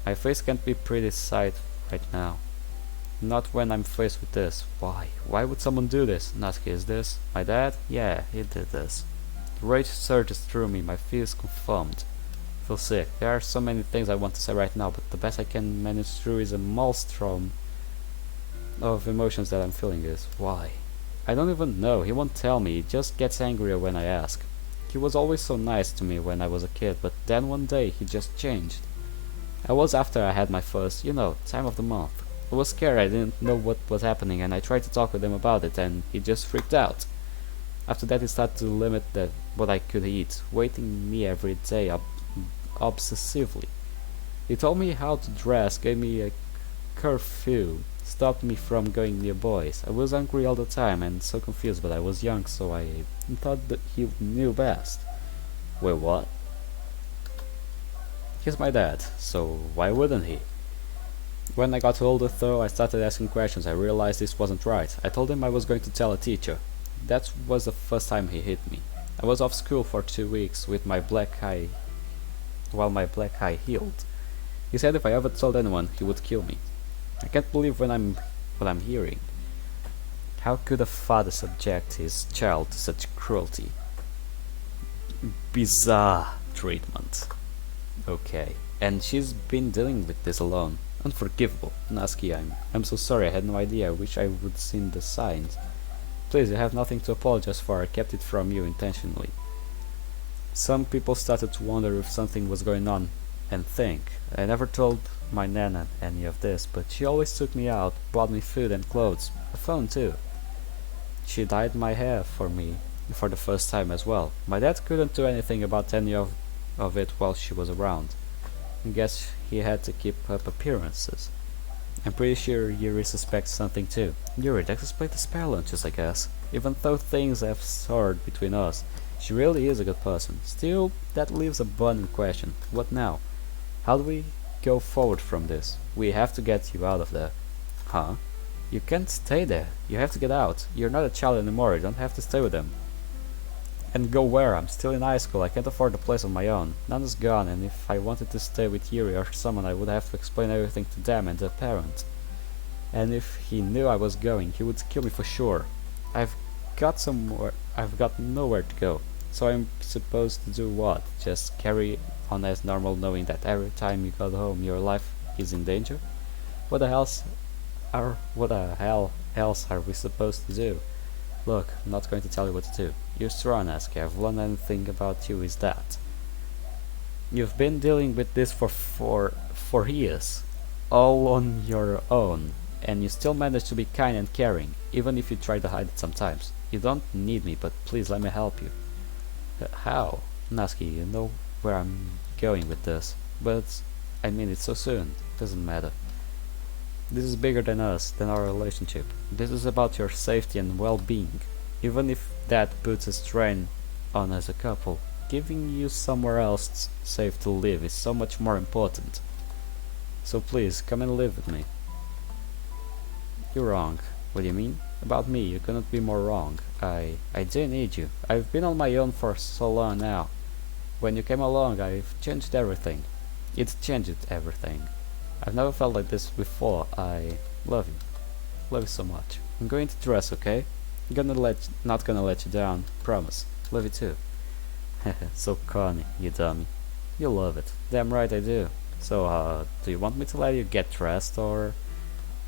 My face can't be pretty sight right now. Not when I'm faced with this. Why? Why would someone do this? Natsuki, is this my dad? Yeah, he did this. Rage surges through me, my fears confirmed. I feel sick. There are so many things I want to say right now, but the best I can manage through is a maelstrom of emotions that I'm feeling is. Why? I don't even know. He won't tell me. He just gets angrier when I ask. He was always so nice to me when I was a kid, but then one day he just changed. I was after I had my first, time of the month. I was scared, I didn't know what was happening, and I tried to talk with him about it, and he just freaked out. After that he started to limit what I could eat, waiting me every day obsessively. He told me how to dress, gave me a curfew, stopped me from going near boys. I was hungry all the time and so confused, but I was young, so I thought that he knew best. Wait, what? He's my dad, so why wouldn't he? When I got older though, I started asking questions. I realized this wasn't right. I told him I was going to tell a teacher. That was the first time he hit me. I was off school for 2 weeks with my black eye, while my black eye healed. He said if I ever told anyone, he would kill me. I can't believe what I'm hearing. How could a father subject his child to such cruelty? Bizarre treatment. Okay, and she's been dealing with this alone. Unforgivable. Natsuki, I'm so sorry, I had no idea. I wish I would seen the signs. Please, you have nothing to apologize for. I kept it from you intentionally. Some people started to wonder if something was going on and think. I never told my nana any of this, but she always took me out, bought me food and clothes, a phone too. She dyed my hair for me for the first time as well. My dad couldn't do anything about any of it while she was around. I guess he had to keep up appearances. I'm pretty sure Yuri suspects something too. Yuri, that explains the spare lunches, I guess. Even though things have soared between us, she really is a good person. Still, that leaves a burning question. What now? How do we go forward from this? We have to get you out of there. Huh? You can't stay there. You have to get out. You're not a child anymore. You don't have to stay with them. And go where? I'm still in high school. I can't afford a place of my own. Nana's gone, and if I wanted to stay with Yuri or someone, I would have to explain everything to them and their parents. And if he knew I was going, he would kill me for sure. I've got nowhere to go. So I'm supposed to do what? Just carry on as normal, knowing that every time you go home, your life is in danger? What the hell else are we supposed to do? Look, I'm not going to tell you what to do. You're strong, Natsuki. I've learned anything about you is that you've been dealing with this for 4 years, all on your own, and you still manage to be kind and caring, even if you try to hide it sometimes. You don't need me, but please let me help you. How? Natsuki, you know where I'm going with this, but I mean it so soon. Doesn't matter. This is bigger than us, than our relationship. This is about your safety and well-being. Even if that puts a strain on as a couple, giving you somewhere else safe to live is so much more important. So please, come and live with me. You're wrong. What do you mean? About me, you couldn't be more wrong. I do need you. I've been on my own for so long now. When you came along, I've changed everything. It's changed everything. I've never felt like this before. I love you. Love you so much. I'm going to dress, okay? Not gonna let you down. Promise. Love you too. So corny, you dummy. You love it. Damn right I do. So, do you want me to let you get dressed, or...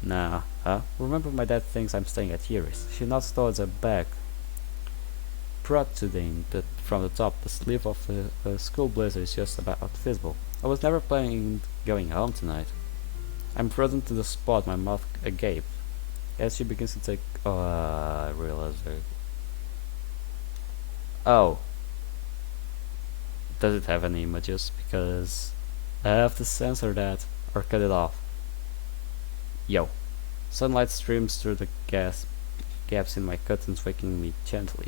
Nah, huh? Remember my dad thinks I'm staying at Yuri's. She nods towards her bag, protruding from the top. The sleeve of the school blazer is just about visible. I was never planning going home tonight. I'm frozen to the spot, my mouth agape. As she begins to take... Oh, I realize her. Oh. Does it have any images? Because I have to censor that or cut it off. Yo. Sunlight streams through the gaps in my curtains, waking me gently.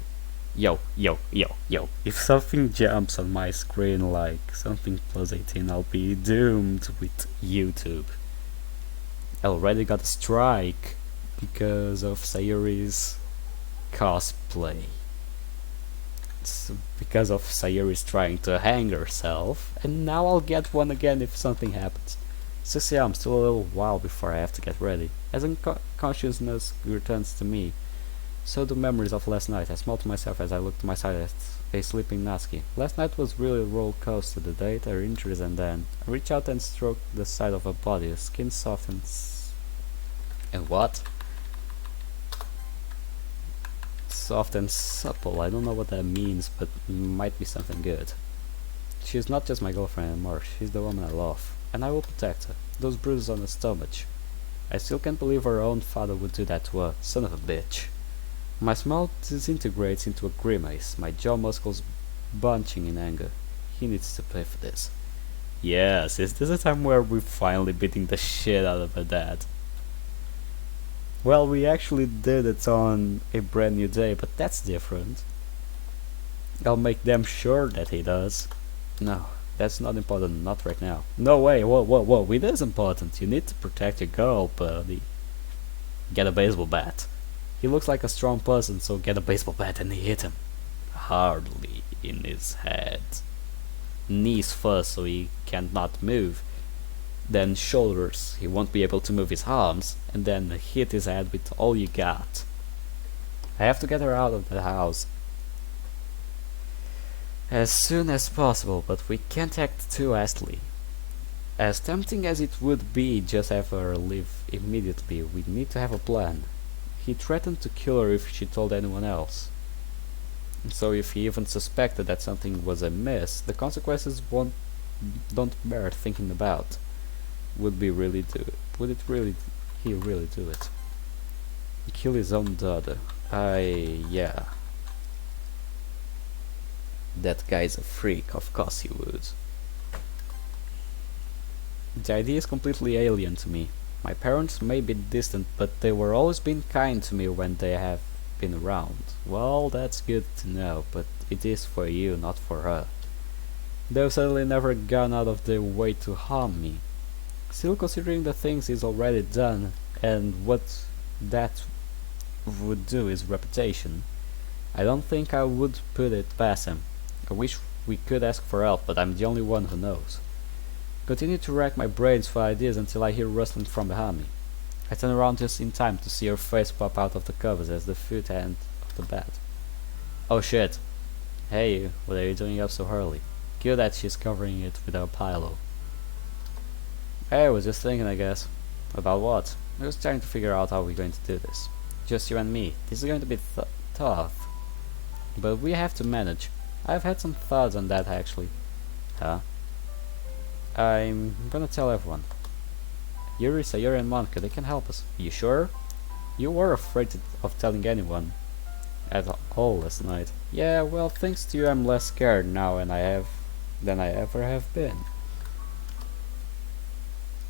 Yo, yo, yo, yo. If something jumps on my screen like something plus 18, I'll be doomed with YouTube. I already got a strike because of Sayuri's cosplay. It's because of Sayuri's trying to hang herself, and now I'll get one again if something happens. 6 a.m. still a little while before I have to get ready. As consciousness returns to me, so do memories of last night. I smile to myself as I look to my side at a sleeping Natsuki. Last night was really a roller coaster. The date, her injuries, and then I reach out and stroke the side of her body. Her skin softens. And what? Soft and supple. I don't know what that means, but might be something good. She's not just my girlfriend anymore. She's the woman I love, and I will protect her. Those bruises on her stomach. I still can't believe her own father would do that to her. Son of a bitch. My smile disintegrates into a grimace, my jaw muscles bunching in anger. He needs to pay for this. Yes, is this a time where we're finally beating the shit out of her dad? Well, we actually did it on a brand new day, but that's different. I'll make damn sure that he does. No, that's not important, not right now. No way, whoa, it is important. You need to protect your girl, buddy. Get a baseball bat. He looks like a strong person, so get a baseball bat and hit him. Hardly in his head. Knees first so he cannot move. Then shoulders, he won't be able to move his arms, and then hit his head with all you got. I have to get her out of the house as soon as possible, but we can't act too hastily. As tempting as it would be just have her leave immediately, we need to have a plan. He threatened to kill her if she told anyone else. So if he even suspected that something was amiss, the consequences don't bear thinking about. Would he really do it? Kill his own daughter. Yeah. That guy's a freak, of course he would. The idea is completely alien to me. My parents may be distant, but they were always been kind to me when they have been around. Well, that's good to know, but it is for you, not for her. They've certainly never gone out of their way to harm me. Still, considering the things he's already done, and what that would do his reputation, I don't think I would put it past him. I wish we could ask for help, but I'm the only one who knows. Continue to rack my brains for ideas until I hear rustling from behind me. I turn around just in time to see her face pop out of the covers as the foot end of the bed. Oh shit. Hey, what are you doing up so early? Good that she's covering it with her pillow. Hey, I was just thinking, I guess. About what? I was trying to figure out how we're going to do this. Just you and me. This is going to be tough. But we have to manage. I've had some thoughts on that actually. Huh? I'm gonna tell everyone. Yuri, Sayuri and Monica, they can help us. You sure? You were afraid of telling anyone at all last night. Yeah, well, thanks to you I'm less scared now than I ever have been.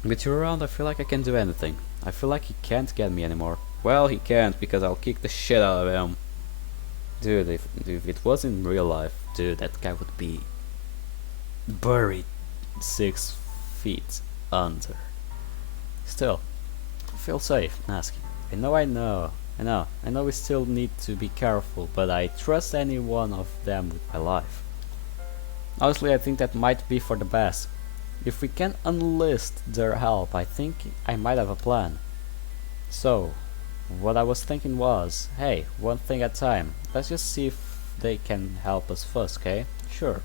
With you around, I feel like I can do anything. I feel like he can't get me anymore. Well, he can't, because I'll kick the shit out of him. Dude, if it was in real life, dude, that guy would be buried 6 feet under. Still, feel safe, Natsuki. I know I know we still need to be careful, but I trust any one of them with my life. Honestly, I think that might be for the best. If we can enlist their help, I think I might have a plan. So, what I was thinking was, hey, one thing at a time. Let's just see if they can help us first, okay? Sure.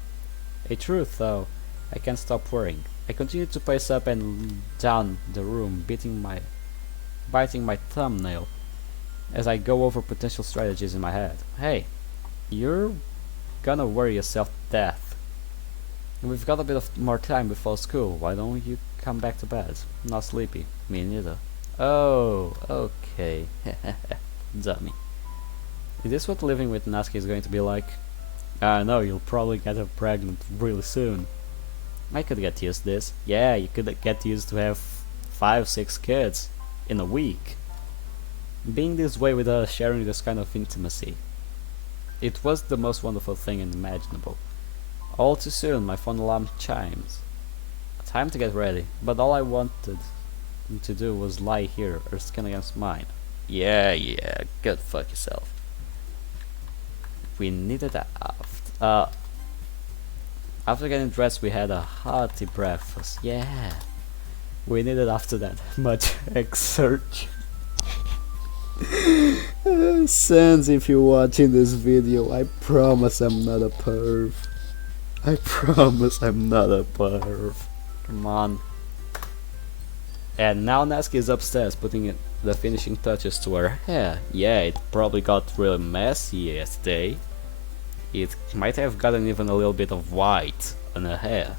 A truth, though, I can't stop worrying. I continue to pace up and down the room, biting my thumbnail as I go over potential strategies in my head. Hey, you're gonna worry yourself to death. We've got a bit of more time before school. Why don't you come back to bed? Not sleepy. Me neither. Oh, okay. Dummy. Is this what living with Natsuki is going to be like? I know, you'll probably get her pregnant really soon. I could get used to this. Yeah, you could get used to have 5-6 kids in a week. Being this way with her, sharing this kind of intimacy. It was the most wonderful thing imaginable. All too soon, my phone alarm chimes. Time to get ready, but all I wanted to do was lie here, her skin against mine. Yeah, go fuck yourself. We needed after getting dressed, we had a hearty breakfast. Yeah, we needed after that much exertion. Sans, if you're watching this video, I promise I'm not a perv. I promise I'm not a perv. Come on. And now Natsuki is upstairs putting the finishing touches to her hair. Yeah, it probably got really messy yesterday. It might have gotten even a little bit of white on her hair.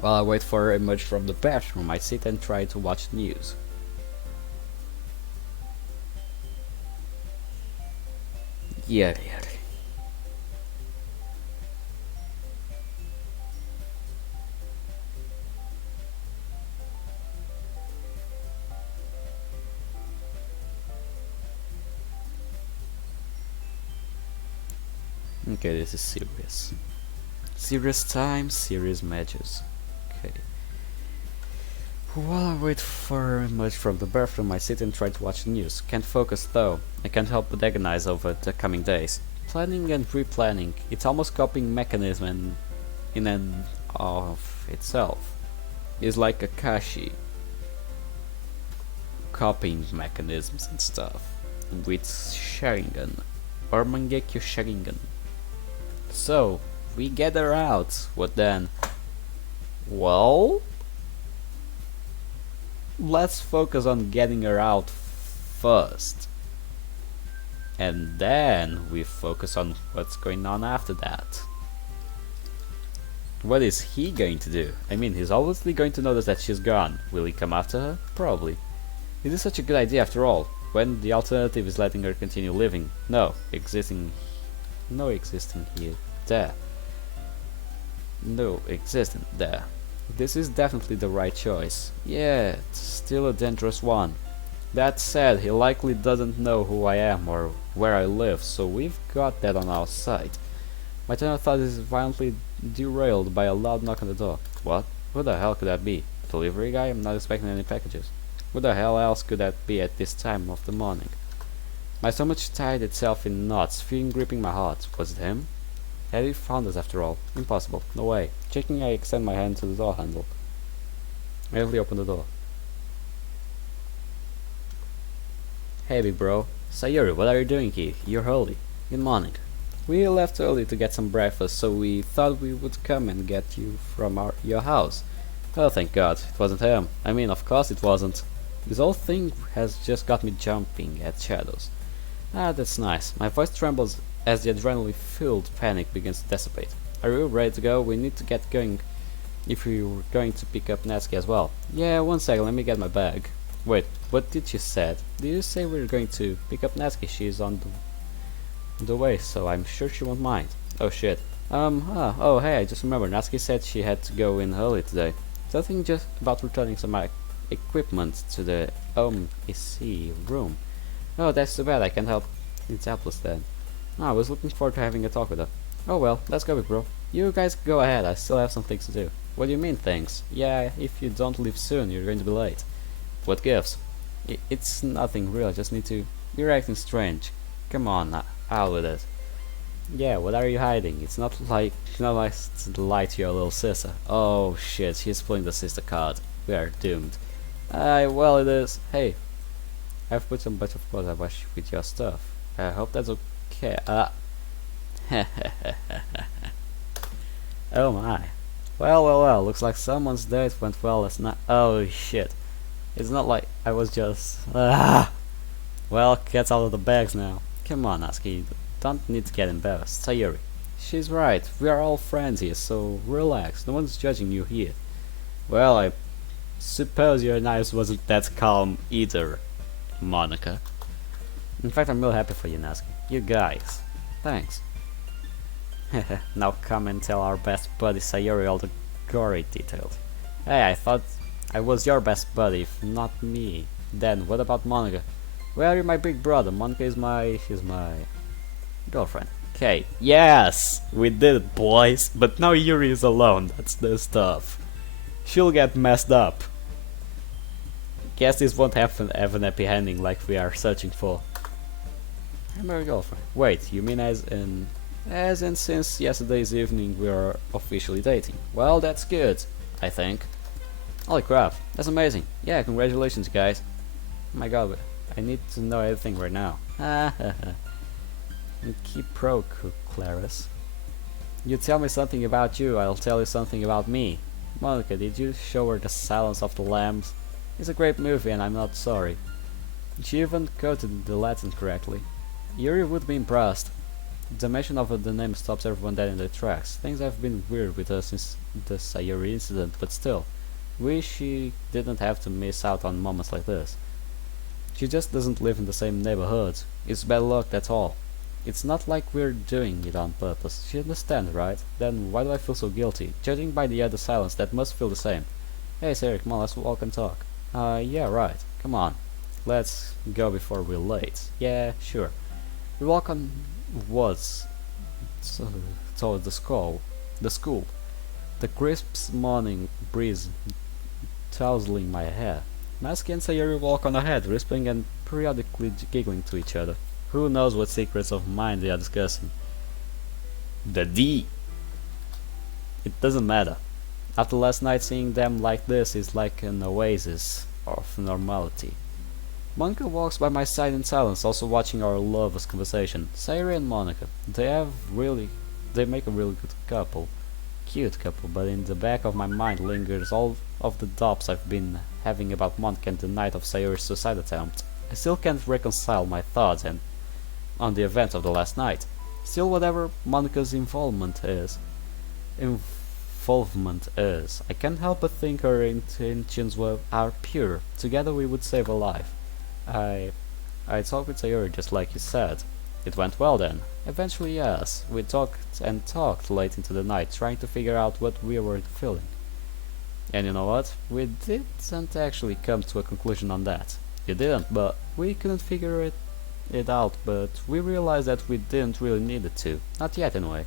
While I wait for her to emerge from the bathroom, I sit and try to watch news. Yeah. Okay, this is serious. Serious time, serious matches. Okay. While I wait for her to emerge from the bathroom, I sit and try to watch the news. Can't focus though. I can't help but agonize over the coming days. Planning and replanning. It's almost coping mechanism in and of itself. It's like Akashi. Coping mechanisms and stuff. With Sharingan. Or Mangekyo Sharingan. So, we get her out. What then? Well, let's focus on getting her out first. And then we focus on what's going on after that. What is he going to do? I mean, he's obviously going to notice that she's gone. Will he come after her? Probably. Is this such a good idea after all? When the alternative is letting her continue living. No existing here. There. No existent there. This is definitely the right choice. Yeah, it's still a dangerous one. That said, he likely doesn't know who I am or where I live, so we've got that on our side. My train of thought is violently derailed by a loud knock on the door. What? Who the hell could that be? Delivery guy? I'm not expecting any packages. Who the hell else could that be at this time of the morning? My stomach tied itself in knots, feeling gripping my heart. Was it him? Had he found us after all? Impossible. No way. Checking, I extend my hand to the door handle. I heavily open the door. Hey big bro. Sayuri, what are you doing here? You're early. Good morning. We left early to get some breakfast, so we thought we would come and get you from your house. Oh, thank God. It wasn't him. I mean, of course it wasn't. This whole thing has just got me jumping at shadows. Ah, that's nice. My voice trembles as the adrenaline-filled panic begins to dissipate. Are you ready to go? We need to get going if we were going to pick up Natsuki as well. Yeah, one second, let me get my bag. Wait, what did you say? Did you say we were going to pick up Natsuki? She's on the way, so I'm sure she won't mind. Oh shit. Oh hey, I just remembered. Natsuki said she had to go in early today. Something just about returning some equipment to the EC room. Oh, that's too bad. I can't help. It's helpless then. I was looking forward to having a talk with her. Oh well, let's go, big bro. You guys go ahead, I still have some things to do. What do you mean, things? Yeah, if you don't leave soon, you're going to be late. What gives? It's nothing real, I just need to... You're acting strange. Come on, out with it. Yeah, what are you hiding? It's not like to lie to your little sister. Oh shit, she's pulling the sister card. We are doomed. Well it is. Hey, I've put some bunch of clothes I wash with your stuff. I hope that's okay. Oh my. Well, looks like someone's date went well last night. Oh shit. It's not like I was just... Well, cat's out of the bags now. Come on, Aski. Don't need to get embarrassed. Sayuri. She's right. We are all friends here, so relax. No one's judging you here. Well, I suppose your knife wasn't that calm either, Monica. In fact, I'm real happy for you, Natsuki. You guys. Thanks. Now come and tell our best buddy Sayuri all the gory details. Hey, I thought I was your best buddy, if not me. Then, what about Monica? Well, you're my big brother. Monica is she's my girlfriend. Okay, yes! We did it, boys! But now Yuri is alone. That's the stuff. She'll get messed up. Guess this won't have an happy ending like we are searching for. I'm her girlfriend. Wait, you mean as in since yesterday's evening we are officially dating? Well, that's good, I think. Holy crap, that's amazing. Yeah, congratulations, guys. Oh my god, I need to know everything right now. Keep pro, Clarice. You tell me something about you, I'll tell you something about me. Monica, did you show her The Silence of the Lambs? It's a great movie and I'm not sorry. She even quoted the Latin correctly. Yuri would be impressed. The mention of the name stops everyone dead in their tracks. Things have been weird with her since the Sayuri incident, but still. Wish she didn't have to miss out on moments like this. She just doesn't live in the same neighborhood. It's bad luck, that's all. It's not like we're doing it on purpose. She understands, right? Then why do I feel so guilty? Judging by the other silence, that must feel the same. Hey Sarah, come on, let's walk and talk. Yeah, right. Come on. Let's go before we're late. Yeah, sure. We walk on woods toward the school. The crisp morning breeze tousling my hair. Masky and Sayuri walk on ahead, whispering and periodically giggling to each other. Who knows what secrets of mine they are discussing? The D! It doesn't matter. After last night, seeing them like this is like an oasis of normality. Monica walks by my side in silence, also watching our lovers' conversation. Sayuri and Monica, they make a really good couple. Cute couple, but in the back of my mind lingers all of the doubts I've been having about Monica and the night of Sayuri's suicide attempt. I still can't reconcile my thoughts on the events of the last night. Still, whatever Monica's involvement is, I can't help but think her intentions are pure. Together we would save a life. I talked with Sayuri just like you said. It went well then. Eventually, yes. We talked and talked late into the night, trying to figure out what we were feeling. And you know what? We didn't actually come to a conclusion on that. You didn't, but we couldn't figure it out, but we realized that we didn't really need it to. Not yet, anyway.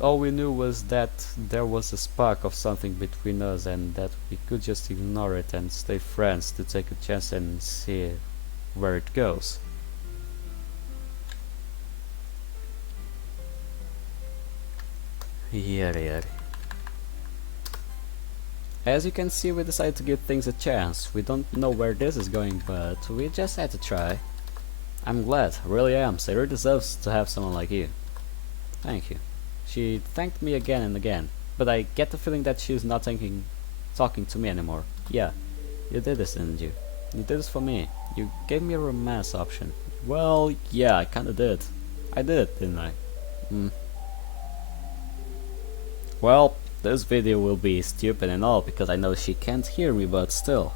All we knew was that there was a spark of something between us and that we could just ignore it and stay friends to take a chance and see where it goes. Yeah. As you can see, we decided to give things a chance. We don't know where this is going, but we just had to try. I'm glad, I really am. Sayuri deserves to have someone like you. Thank you. She thanked me again and again, but I get the feeling that she's not talking to me anymore. Yeah, you did this, didn't you? You did this for me. You gave me a romance option. Well, yeah, I kinda did. I did it, didn't I? Well, this video will be stupid and all because I know she can't hear me, but still.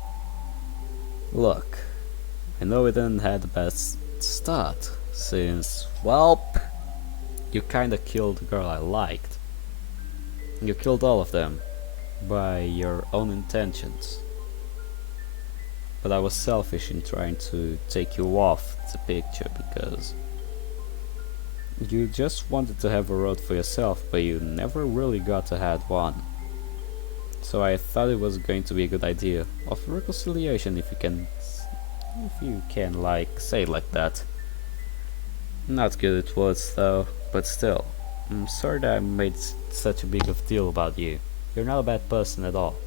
Look, I know we didn't have the best start, since, well, you kinda killed the girl I liked. You killed all of them, by your own intentions. But I was selfish in trying to take you off the picture because you just wanted to have a road for yourself, but you never really got to have one. So I thought it was going to be a good idea of reconciliation if you can like say it like that. Not good it was though, but still. I'm sorry that I made such a big of deal about you. You're not a bad person at all.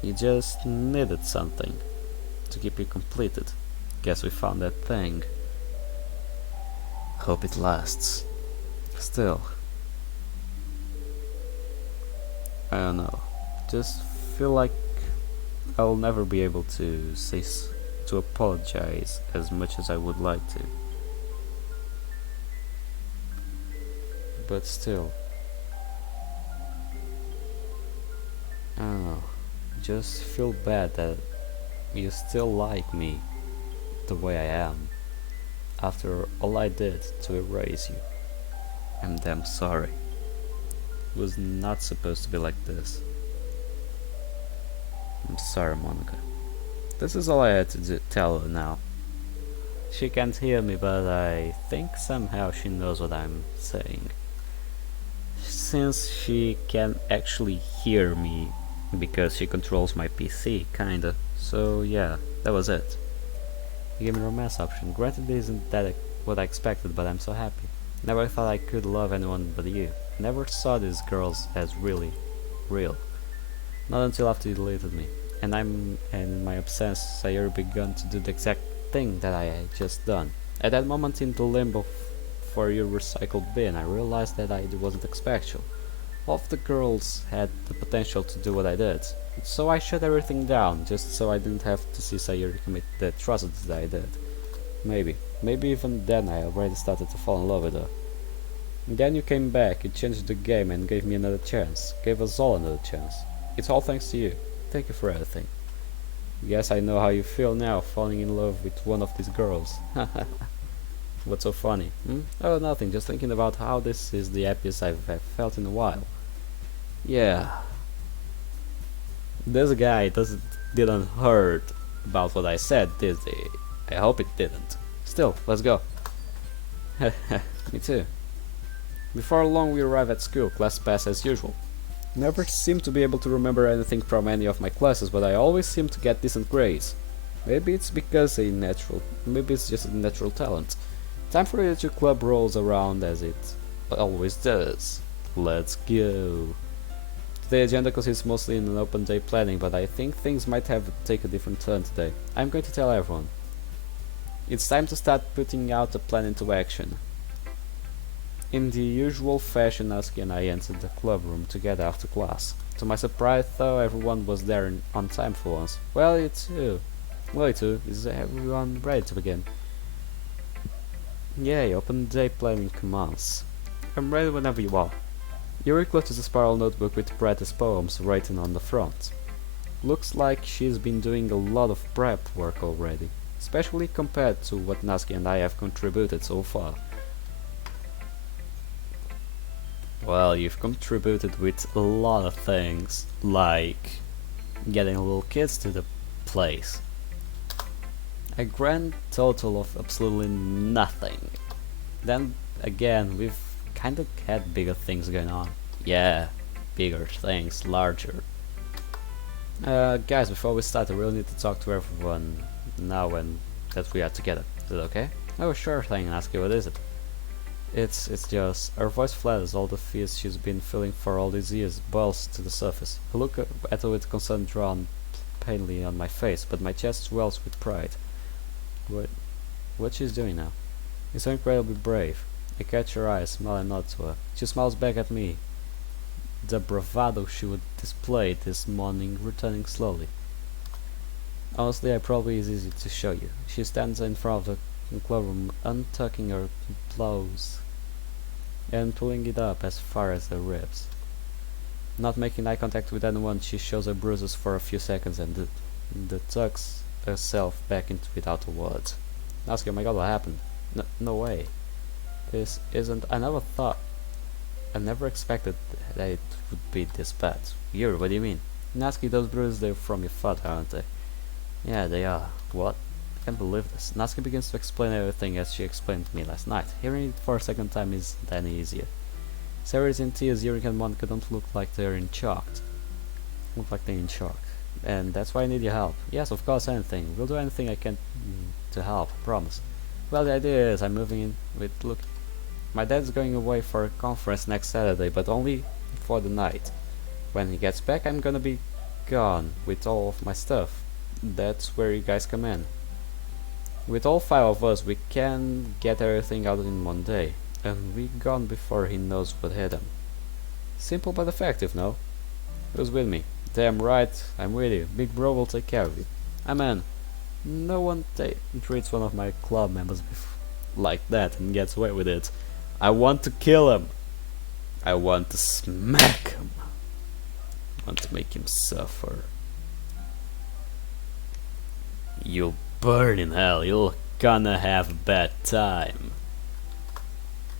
You just needed something to keep you completed. Guess we found that thing. Hope it lasts. Still, I don't know. Just feel like I'll never be able to to apologize as much as I would like to. But still, I don't know. Just feel bad that you still like me the way I am after all I did to erase you. I'm damn sorry. It was not supposed to be like this. I'm sorry, Monica. This is all I had to tell her now. She can't hear me, but I think somehow she knows what I'm saying. Since she can actually hear me because she controls my PC, kinda. So yeah, that was it. You gave me a romance option. Granted, it isn't that what I expected, but I'm so happy. Never thought I could love anyone but you. Never saw these girls as really real. Not until after you deleted me. And in my absence, I already begun to do the exact thing that I had just done. At that moment in the limbo for your recycled bin, I realized that I wasn't expectual. All of the girls had the potential to do what I did. So I shut everything down, just so I didn't have to see Sayuri commit the atrocities that I did. Maybe even then I already started to fall in love with her. And then you came back, you changed the game and gave me another chance. Gave us all another chance. It's all thanks to you. Thank you for everything. Guess I know how you feel now, falling in love with one of these girls. What's so funny? Oh, nothing, just thinking about how this is the happiest I've felt in a while. Yeah. This guy didn't heard about what I said, did he? I hope it didn't. Still, let's go. Me too. Before long we arrive at school, class pass as usual. Never seem to be able to remember anything from any of my classes, but I always seem to get decent grades. Maybe it's just a natural talent. Time for the two club rolls around as it always does. Let's go. The agenda consists mostly in an open day planning, but I think things might have to take a different turn today. I'm going to tell everyone. It's time to start putting out a plan into action. In the usual fashion, Natsuki and I entered the club room together after class. To my surprise, though, everyone was there on time for once. Well, you too. Is everyone ready to begin? Yay, open day planning commands. I'm ready whenever you are. Yuri clutches a spiral notebook with Bretta's poems written on the front. Looks like she's been doing a lot of prep work already, especially compared to what Natsuki and I have contributed so far. Well, you've contributed with a lot of things, like getting little kids to the place. A grand total of absolutely nothing. Then again, we've kind of had bigger things going on. Yeah, bigger things, larger. Guys, before we start, I really need to talk to everyone now and that we are together. Is it okay? Oh, sure thing, ask you what is it? It's just, her voice flatters, all the fears she's been feeling for all these years boils to the surface. I look at her with concern drawn painfully on my face, but my chest swells with pride. What she's doing now? It's so incredibly brave. I catch her eyes, smile and nod to her. She smiles back at me. The bravado she would display this morning returning slowly. Honestly, I probably is easy to show you. She stands in front of the club room, untucking her blouse and pulling it up as far as the ribs. Not making eye contact with anyone, she shows her bruises for a few seconds and tucks herself back into without a word. Ask, oh my god, what happened? No way. This isn't. I never expected that it would be this bad. Yuri, what do you mean? Natsuki, those bruises, they're from your father, aren't they? Yeah, they are. What? I can't believe this. Natsuki begins to explain everything as she explained to me last night. Hearing it for a second time isn't any easier. Sarah is in tears, Yuri and Monica don't look like they're in shocked. Look like they're in shock. And that's why I need your help. Yes, of course, anything. We'll do anything I can to help, I promise. Well, the idea is I'm moving in with, look, my dad's going away for a conference next Saturday, but only for the night. When he gets back, I'm gonna be gone with all of my stuff. That's where you guys come in. With all five of us, we can get everything out in one day, and we gone before he knows what hit him. Simple but effective, no? Who's with me? Damn right, I'm with you. Big bro will take care of you. I'm in. No one treats one of my club members like that and gets away with it. I want to kill him. I want to smack him. I want to make him suffer. You'll burn in hell. You're gonna have a bad time.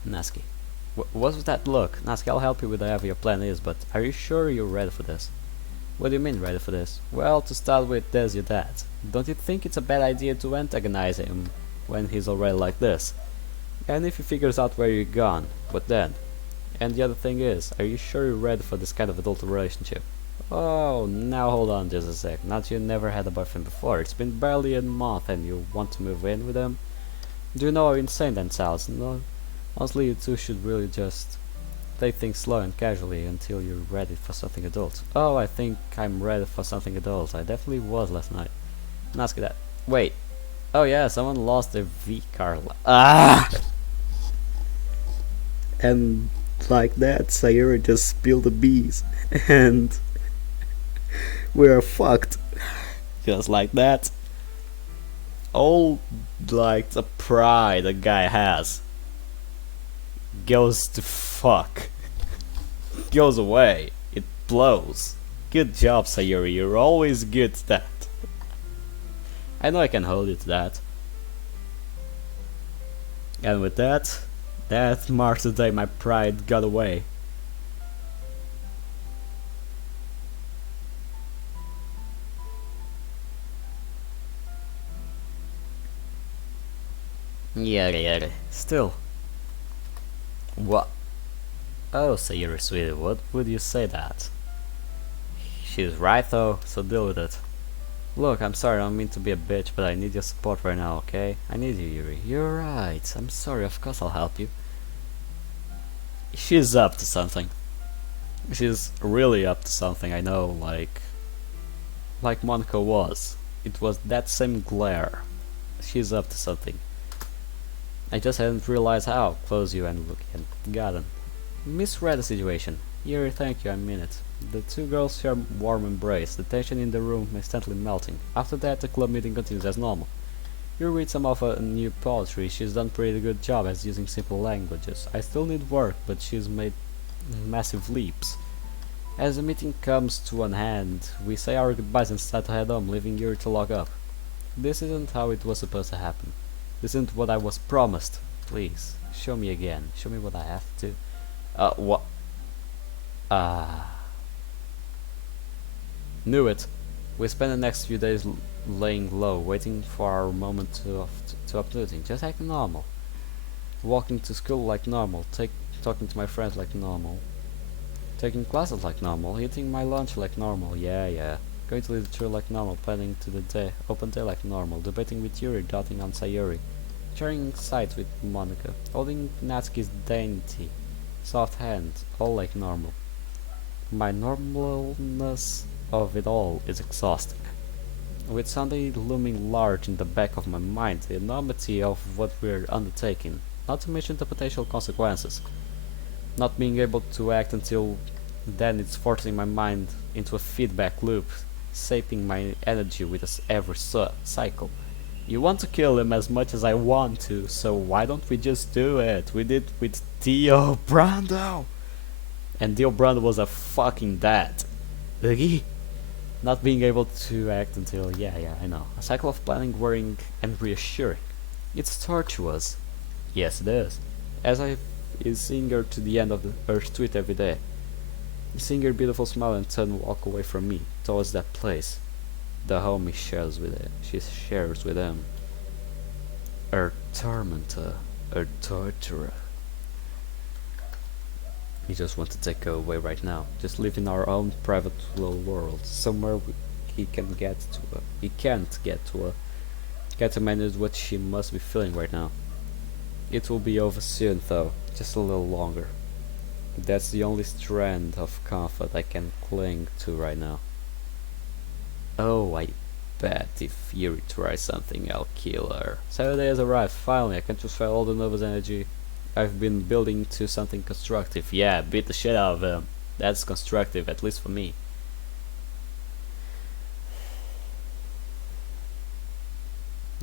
Nasky. What was that look? Nasky, I'll help you with whatever your plan is, but are you sure you're ready for this? What do you mean ready for this? Well, to start with, there's your dad. Don't you think it's a bad idea to antagonize him when he's already like this? And if he figures out where you're gone, what then? And the other thing is, are you sure you're ready for this kind of adult relationship? Oh, now hold on just a sec. Not you never had a boyfriend before. It's been barely a month and you want to move in with him? Do you know how insane that sounds? No, honestly, you two should really just take things slow and casually until you're ready for something adult. Oh, I think I'm ready for something adult. I definitely was last night. Ask you that. Wait. Oh yeah, someone lost their V car. Ah! And like that, Sayuri just spilled the bees. And we're fucked. Just like that. All like the pride a guy has goes to fuck. Goes away. It blows. Good job, Sayuri. You're always good at that. I know I can hold you to that. And with that, that marks the day my pride got away. Yeah. Still. What? Oh, Sayuri, sweetie, what would you say that? She's right though, so deal with it. Look, I'm sorry, I don't mean to be a bitch, but I need your support right now, okay? I need you, Yuri. You're right. I'm sorry, of course I'll help you. She's up to something. She's really up to something, I know, like Monica was. It was that same glare. She's up to something. I just hadn't realized how close you and look had gotten. Misread the situation. Yuri, thank you, I mean it. The two girls share a warm embrace, the tension in the room instantly melting. After that, the club meeting continues as normal. You read some of her new poetry. She's done pretty good job at using simple languages. I still need work, but she's made massive leaps. As the meeting comes to an end, we say our goodbyes and start to head home, leaving Yuri to lock up. This isn't how it was supposed to happen. This isn't what I was promised. Please, show me again. Show me what I have to. What? Knew it. We spent the next few days laying low, waiting for our moment to uprooting, just acting normal. Walking to school like normal, talking to my friends like normal. Taking classes like normal, eating my lunch like normal, yeah. Going to literature like normal, planning to the open day like normal, debating with Yuri, doting on Sayuri, sharing sights with Monica, holding Natsuki's dainty, soft hand, all like normal. My normalness of it all is exhausting. With Sunday looming large in the back of my mind, the enormity of what we're undertaking, not to mention the potential consequences. Not being able to act until then, it's forcing my mind into a feedback loop, saping my energy with every cycle. You want to kill him as much as I want to, so why don't we just do it? We did with Dio Brando! And Dio Brando was a fucking dad. Not being able to act until, yeah, I know. A cycle of planning, worrying, and reassuring. It's tortuous. Yes, it is. As I is seeing her to the end of her street every day. Seeing her beautiful smile and turn walk away from me, towards that place. The home she shares with him. Her tormentor, her torturer. You just want to take her away right now. Just live in our own private little world, somewhere he can get to her. He can't get to her. Get to manage what she must be feeling right now. It will be over soon, though, just a little longer. That's the only strand of comfort I can cling to right now. Oh, I bet if Yuri tries something, I'll kill her. Saturday has arrived. Finally, I can transfer all the nervous energy I've been building to something constructive. Yeah, beat the shit out of him. That's constructive, at least for me.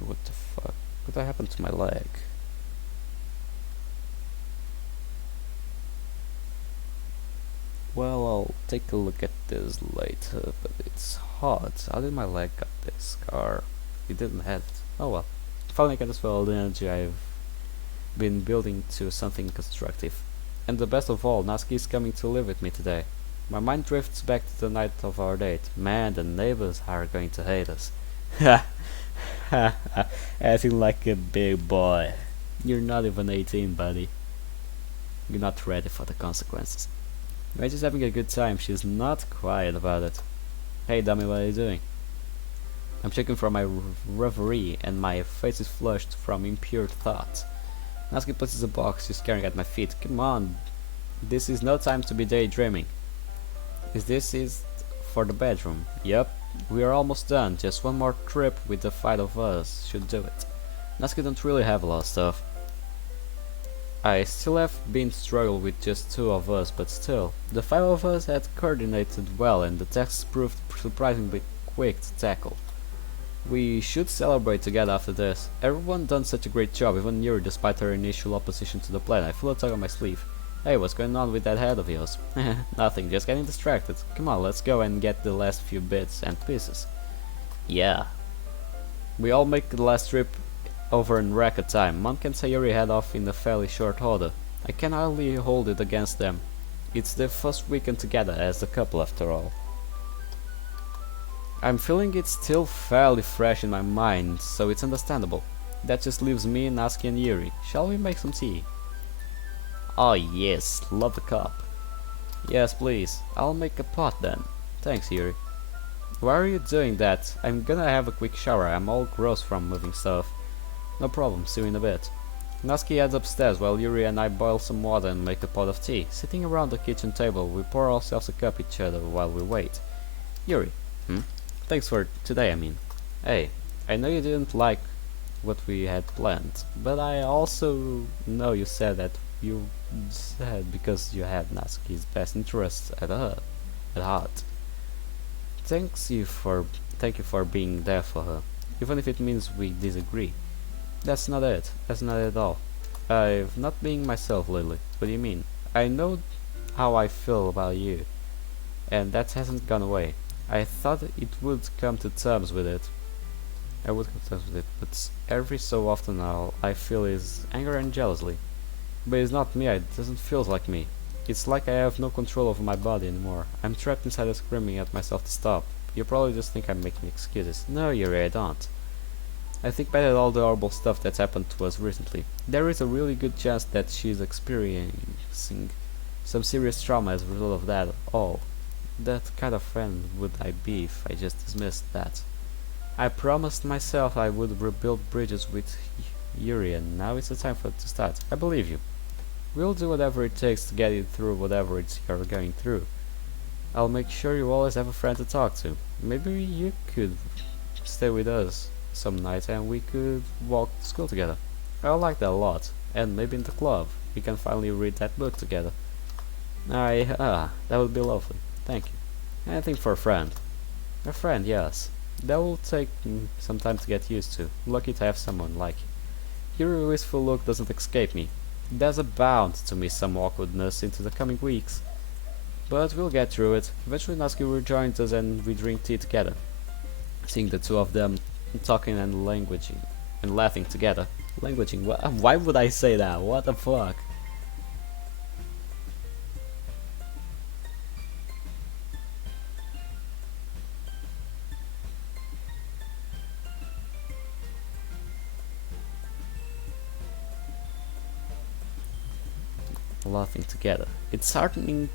What the fuck? What happened to my leg? Well, I'll take a look at this later, but it's hot. How did my leg got this scar? It didn't have it. Oh well. Finally I can transfer all the energy I've been building to something constructive. And the best of all, Natsuki is coming to live with me today. My mind drifts back to the night of our date. Man, the neighbors are going to hate us. Ha ha ha, acting like a big boy. You're not even 18, buddy. You're not ready for the consequences. We're just having a good time. She's not quiet about it. Hey dummy, what are you doing? I'm checking for my reverie and my face is flushed from impure thoughts. Natsuki places a box she's carrying at my feet. Come on, this is no time to be daydreaming. Is for the bedroom? Yup, we are almost done. Just one more trip with the five of us should do it. Natsuki don't really have a lot of stuff. I still have been struggle with just two of us, but still, the five of us had coordinated well and the tasks proved surprisingly quick to tackle. We should celebrate together after this. Everyone done such a great job, even Yuri despite her initial opposition to the plan. I feel a tug on my sleeve. Hey, what's going on with that head of yours? Nothing, just getting distracted. Come on, let's go and get the last few bits and pieces. Yeah. We all make the last trip over in record time. Monk and Sayuri head off in a fairly short order. I can hardly hold it against them. It's their first weekend together as a couple after all. I'm feeling it's still fairly fresh in my mind, so it's understandable. That just leaves me, Natsuki and Yuri. Shall we make some tea? Oh yes, love the cup. Yes please, I'll make a pot then. Thanks Yuri. Why are you doing that? I'm gonna have a quick shower, I'm all gross from moving stuff. No problem, see you in a bit. Natsuki heads upstairs while Yuri and I boil some water and make a pot of tea. Sitting around the kitchen table, we pour ourselves a cup each other while we wait. Yuri, thanks for today, I mean. Hey, I know you didn't like what we had planned, but I also know you said that you said because you have Natsuki's best interests at heart. Thank you for being there for her, even if it means we disagree. That's not it. That's not it at all. I've not been myself lately. What do you mean? I know how I feel about you, and that hasn't gone away. I thought it would come to terms with it. I would come to terms with it, but every so often all I feel is anger and jealousy. But it's not me, it doesn't feel like me. It's like I have no control over my body anymore. I'm trapped inside and screaming at myself to stop. You probably just think I'm making excuses. No, Yuri, I don't. I think back at all the horrible stuff that's happened to us recently. There is a really good chance that she's experiencing some serious trauma as a result of that all. That kind of friend would I be if I just dismissed that? I promised myself I would rebuild bridges with Yuri, and now it's the time for it to start. I believe you. We'll do whatever it takes to get you through whatever it's you're going through. I'll make sure you always have a friend to talk to. Maybe you could stay with us some night and we could walk to school together. I like that a lot. And maybe in the club we can finally read that book together. That would be lovely. Thank you. Anything for a friend. A friend, yes. That will take some time to get used to. Lucky to have someone like you. Your wistful look doesn't escape me. There's a bound to miss some awkwardness into the coming weeks. But we'll get through it. Eventually Natsuki rejoins us and we drink tea together. Seeing the two of them talking and languaging and laughing together. Languaging? Why would I say that? What the fuck? laughing together. It's heartening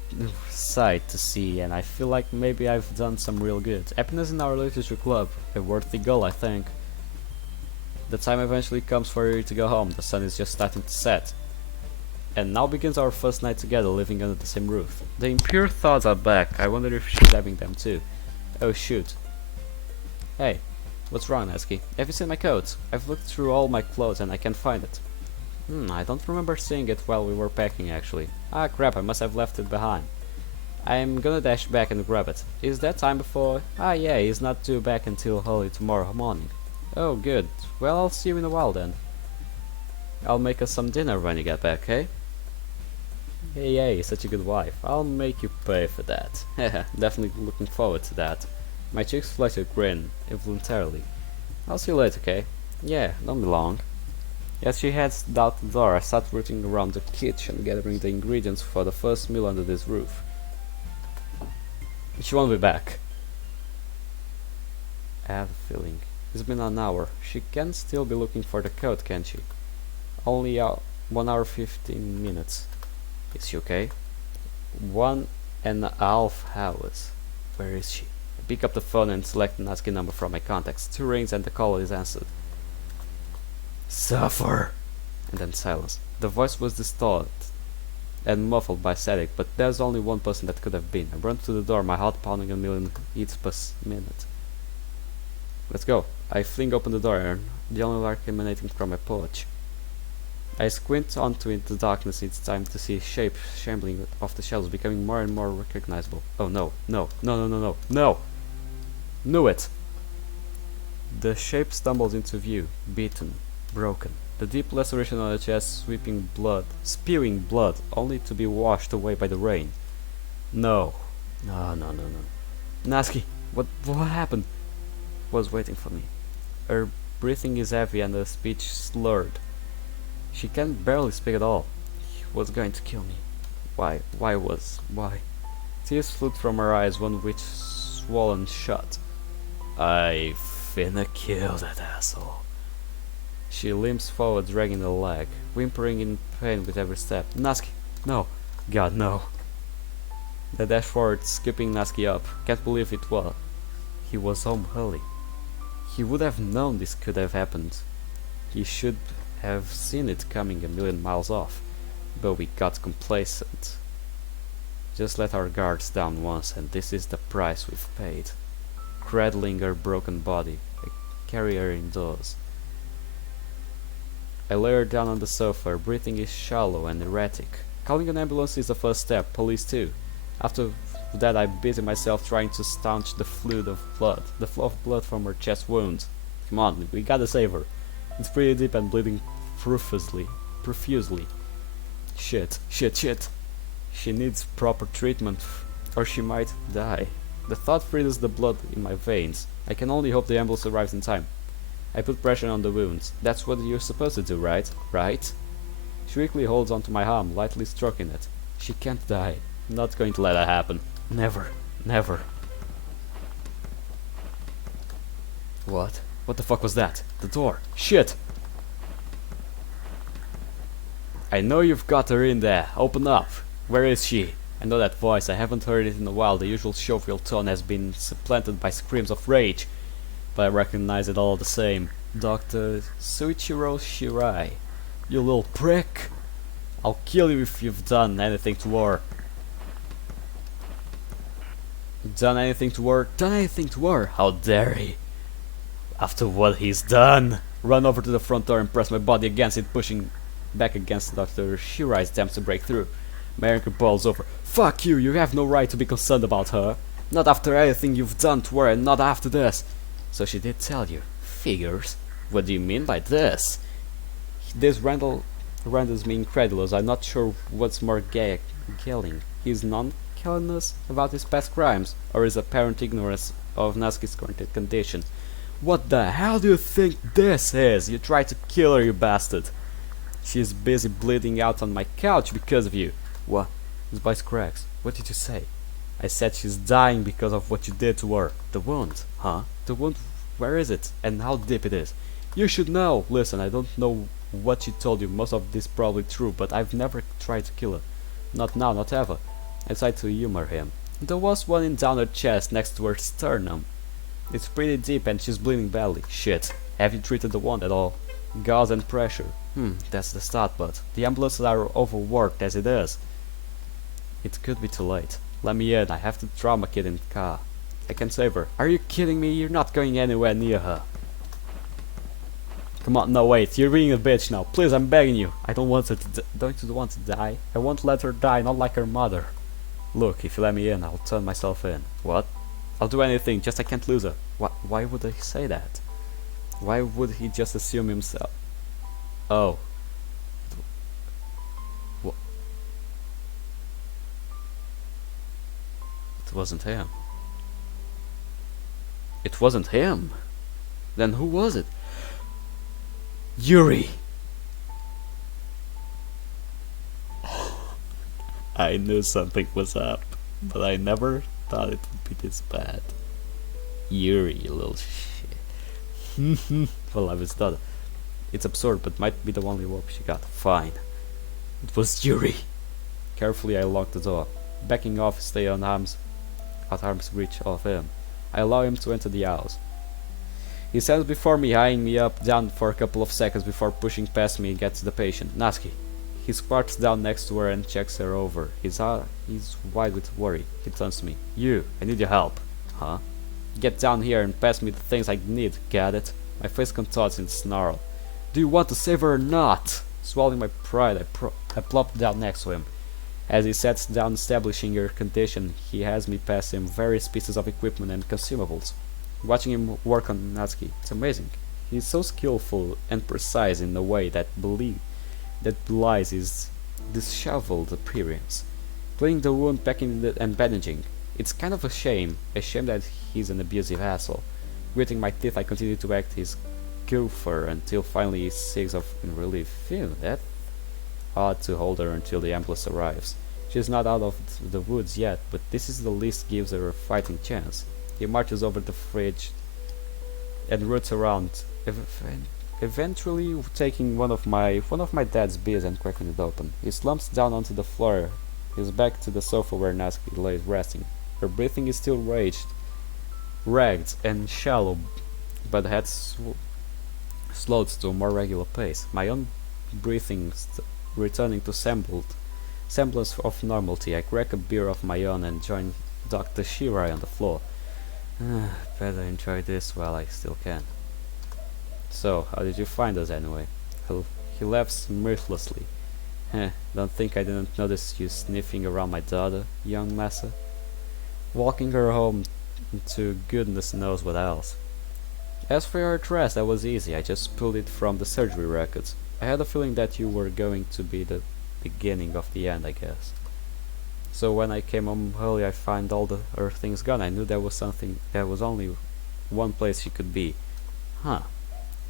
sight to see, and I feel like maybe I've done some real good. Happiness in our literature club, a worthy goal, I think. The time eventually comes for you to go home. The sun is just starting to set. And now begins our first night together, living under the same roof. The impure thoughts are back. I wonder if she's having them too. Oh shoot. Hey, what's wrong, Natsuki? Have you seen my coat? I've looked through all my clothes and I can't find it. I don't remember seeing it while we were packing actually. Ah crap, I must have left it behind. I'm gonna dash back and grab it. Is that time before? Ah yeah, he's not due back until early tomorrow morning. Oh good. Well, I'll see you in a while then. I'll make us some dinner when you get back, eh? Hey, such a good wife. I'll make you pay for that. Definitely looking forward to that. My cheeks flushed a grin, involuntarily. I'll see you later, okay? Yeah, don't be long. As she heads out the door, I start rooting around the kitchen, gathering the ingredients for the first meal under this roof. She won't be back. I have a feeling. It's been an hour. She can still be looking for the coat, can't she? Only 1 hour 15 minutes. Is she okay? 1.5 hours. Where is she? I pick up the phone and select an ASCII number from my contacts. 2 rings and the call is answered. Suffer! And then silence. The voice was distorted and muffled by static, but there's only one person that could have been. I run to the door, my heart pounding a million beats per minute. Let's go. I fling open the door, and the only light emanating from my porch. I squint onto the darkness each time to see shape shambling off the shadows, becoming more and more recognizable. Oh no, no, no, no, no, no, no! Knew it! The shape stumbles into view, beaten, broken. The deep laceration on the chest, spewing blood, only to be washed away by the rain. No. No, no, no, no. Natsuki, what happened? Was waiting for me. Her breathing is heavy and her speech slurred. She can barely speak at all. He was going to kill me. Why? Tears flowed from her eyes, one which swollen shut. I finna kill that asshole. She limps forward, dragging the leg, whimpering in pain with every step. Natsuki! No! God, no! I dash forward, skipping Natsuki up. Can't believe it was. He was home early. He would have known this could have happened. He should have seen it coming a million miles off. But we got complacent. Just let our guards down once, and this is the price we've paid. Cradling her broken body, I carry her indoors. I lay her down on the sofa. Her breathing is shallow and erratic. Calling an ambulance is the first step, police too. After that I busy myself trying to staunch the flow of blood from her chest wound. Come on, we gotta save her. It's pretty deep and bleeding profusely. Shit. She needs proper treatment, or she might die. The thought freezes the blood in my veins. I can only hope the ambulance arrives in time. I put pressure on the wounds. That's what you're supposed to do, right? Right? She weakly holds onto my arm, lightly stroking it. She can't die. I'm not going to let that happen. Never. What? What the fuck was that? The door. Shit! I know you've got her in there. Open up. Where is she? I know that voice. I haven't heard it in a while. The usual jovial tone has been supplanted by screams of rage. But I recognize it all the same. Dr. Suichiro Shirai. You little prick. I'll kill you if you've done anything to her. Done anything to her? Done anything to her? How dare he? After what he's done. Run over to the front door and press my body against it, pushing back against Dr. Shirai's attempts to break through. My anger boils over. Fuck you, you have no right to be concerned about her. Not after everything you've done to her, and not after this. So she did tell you. Figures? What do you mean by this? This renders me incredulous. I'm not sure what's more galling. His non-carelessness about his past crimes, or his apparent ignorance of Natsuki's current condition. What the hell do you think this is? You tried to kill her, you bastard. She's busy bleeding out on my couch because of you. What? His voice cracks. What did you say? I said she's dying because of what you did to her. The wound? Huh? The wound? Where is it? And how deep it is? You should know. Listen, I don't know what she told you. Most of this probably true, but I've never tried to kill her. Not now, not ever. I tried to humor him. There was one in down her chest next to her sternum. It's pretty deep and she's bleeding badly. Shit. Have you treated the wound at all? Gauze and pressure. That's the start, but the ambulances are overworked as it is. It could be too late. Let me in. I have the trauma kit in the car. I can save her. Are you kidding me? You're not going anywhere near her. Come on, no wait. You're being a bitch now. Please, I'm begging you. I don't want her to don't you want to die? I won't let her die, not like her mother. Look, if you let me in, I'll turn myself in. What? I'll do anything, just I can't lose her. Why would he say that? Why would he just assume himself? Oh. What? It wasn't him. It wasn't him. Then who was it? Yuri! I knew something was up, but I never thought it would be this bad. Yuri, you little shit. Well, I was thought. It's absurd, but might be the only hope she got. Fine. It was Yuri. Carefully, I locked the door. Backing off, stay on arm's reach of him. I allow him to enter the house. He stands before me, eyeing me up down for a couple of seconds before pushing past me and gets to the patient. Natsuki. He squats down next to her and checks her over. He's wide with worry. He turns to me. You, I need your help. Huh? Get down here and pass me the things I need, get it? My face contorts in snarl. Do you want to save her or not? Swallowing my pride, I plop down next to him. As he sits down establishing her condition, he has me pass him various pieces of equipment and consumables. Watching him work on Natsuki, it's amazing. He's so skillful and precise in a way that belies his disheveled appearance. Cleaning the wound, packing and bandaging. It's kind of a shame that he's an abusive asshole. Gritting my teeth, I continue to act his gopher until finally he sighs in relief. Phew, that odd to hold her until the ambulance arrives. She's not out of the woods yet, but this is the least gives her a fighting chance. He marches over the fridge and roots around, eventually taking one of my dad's beers and cracking it open. He slumps down onto the floor, his back to the sofa where Natsuki lays resting. Her breathing is still ragged and shallow, but has slowed to a more regular pace. My own breathing returning to semblance of normality. I crack a beer of my own and join Dr. Shirai on the floor. Better enjoy this while I still can. So, how did you find us anyway? He laughs mirthlessly. Don't think I didn't notice you sniffing around my daughter, young massa? Walking her home to goodness knows what else. As for your address, that was easy. I just pulled it from the surgery records. I had a feeling that you were going to be the beginning of the end, I guess. So when I came home early, I found all her things gone. I knew there was only one place she could be. Huh.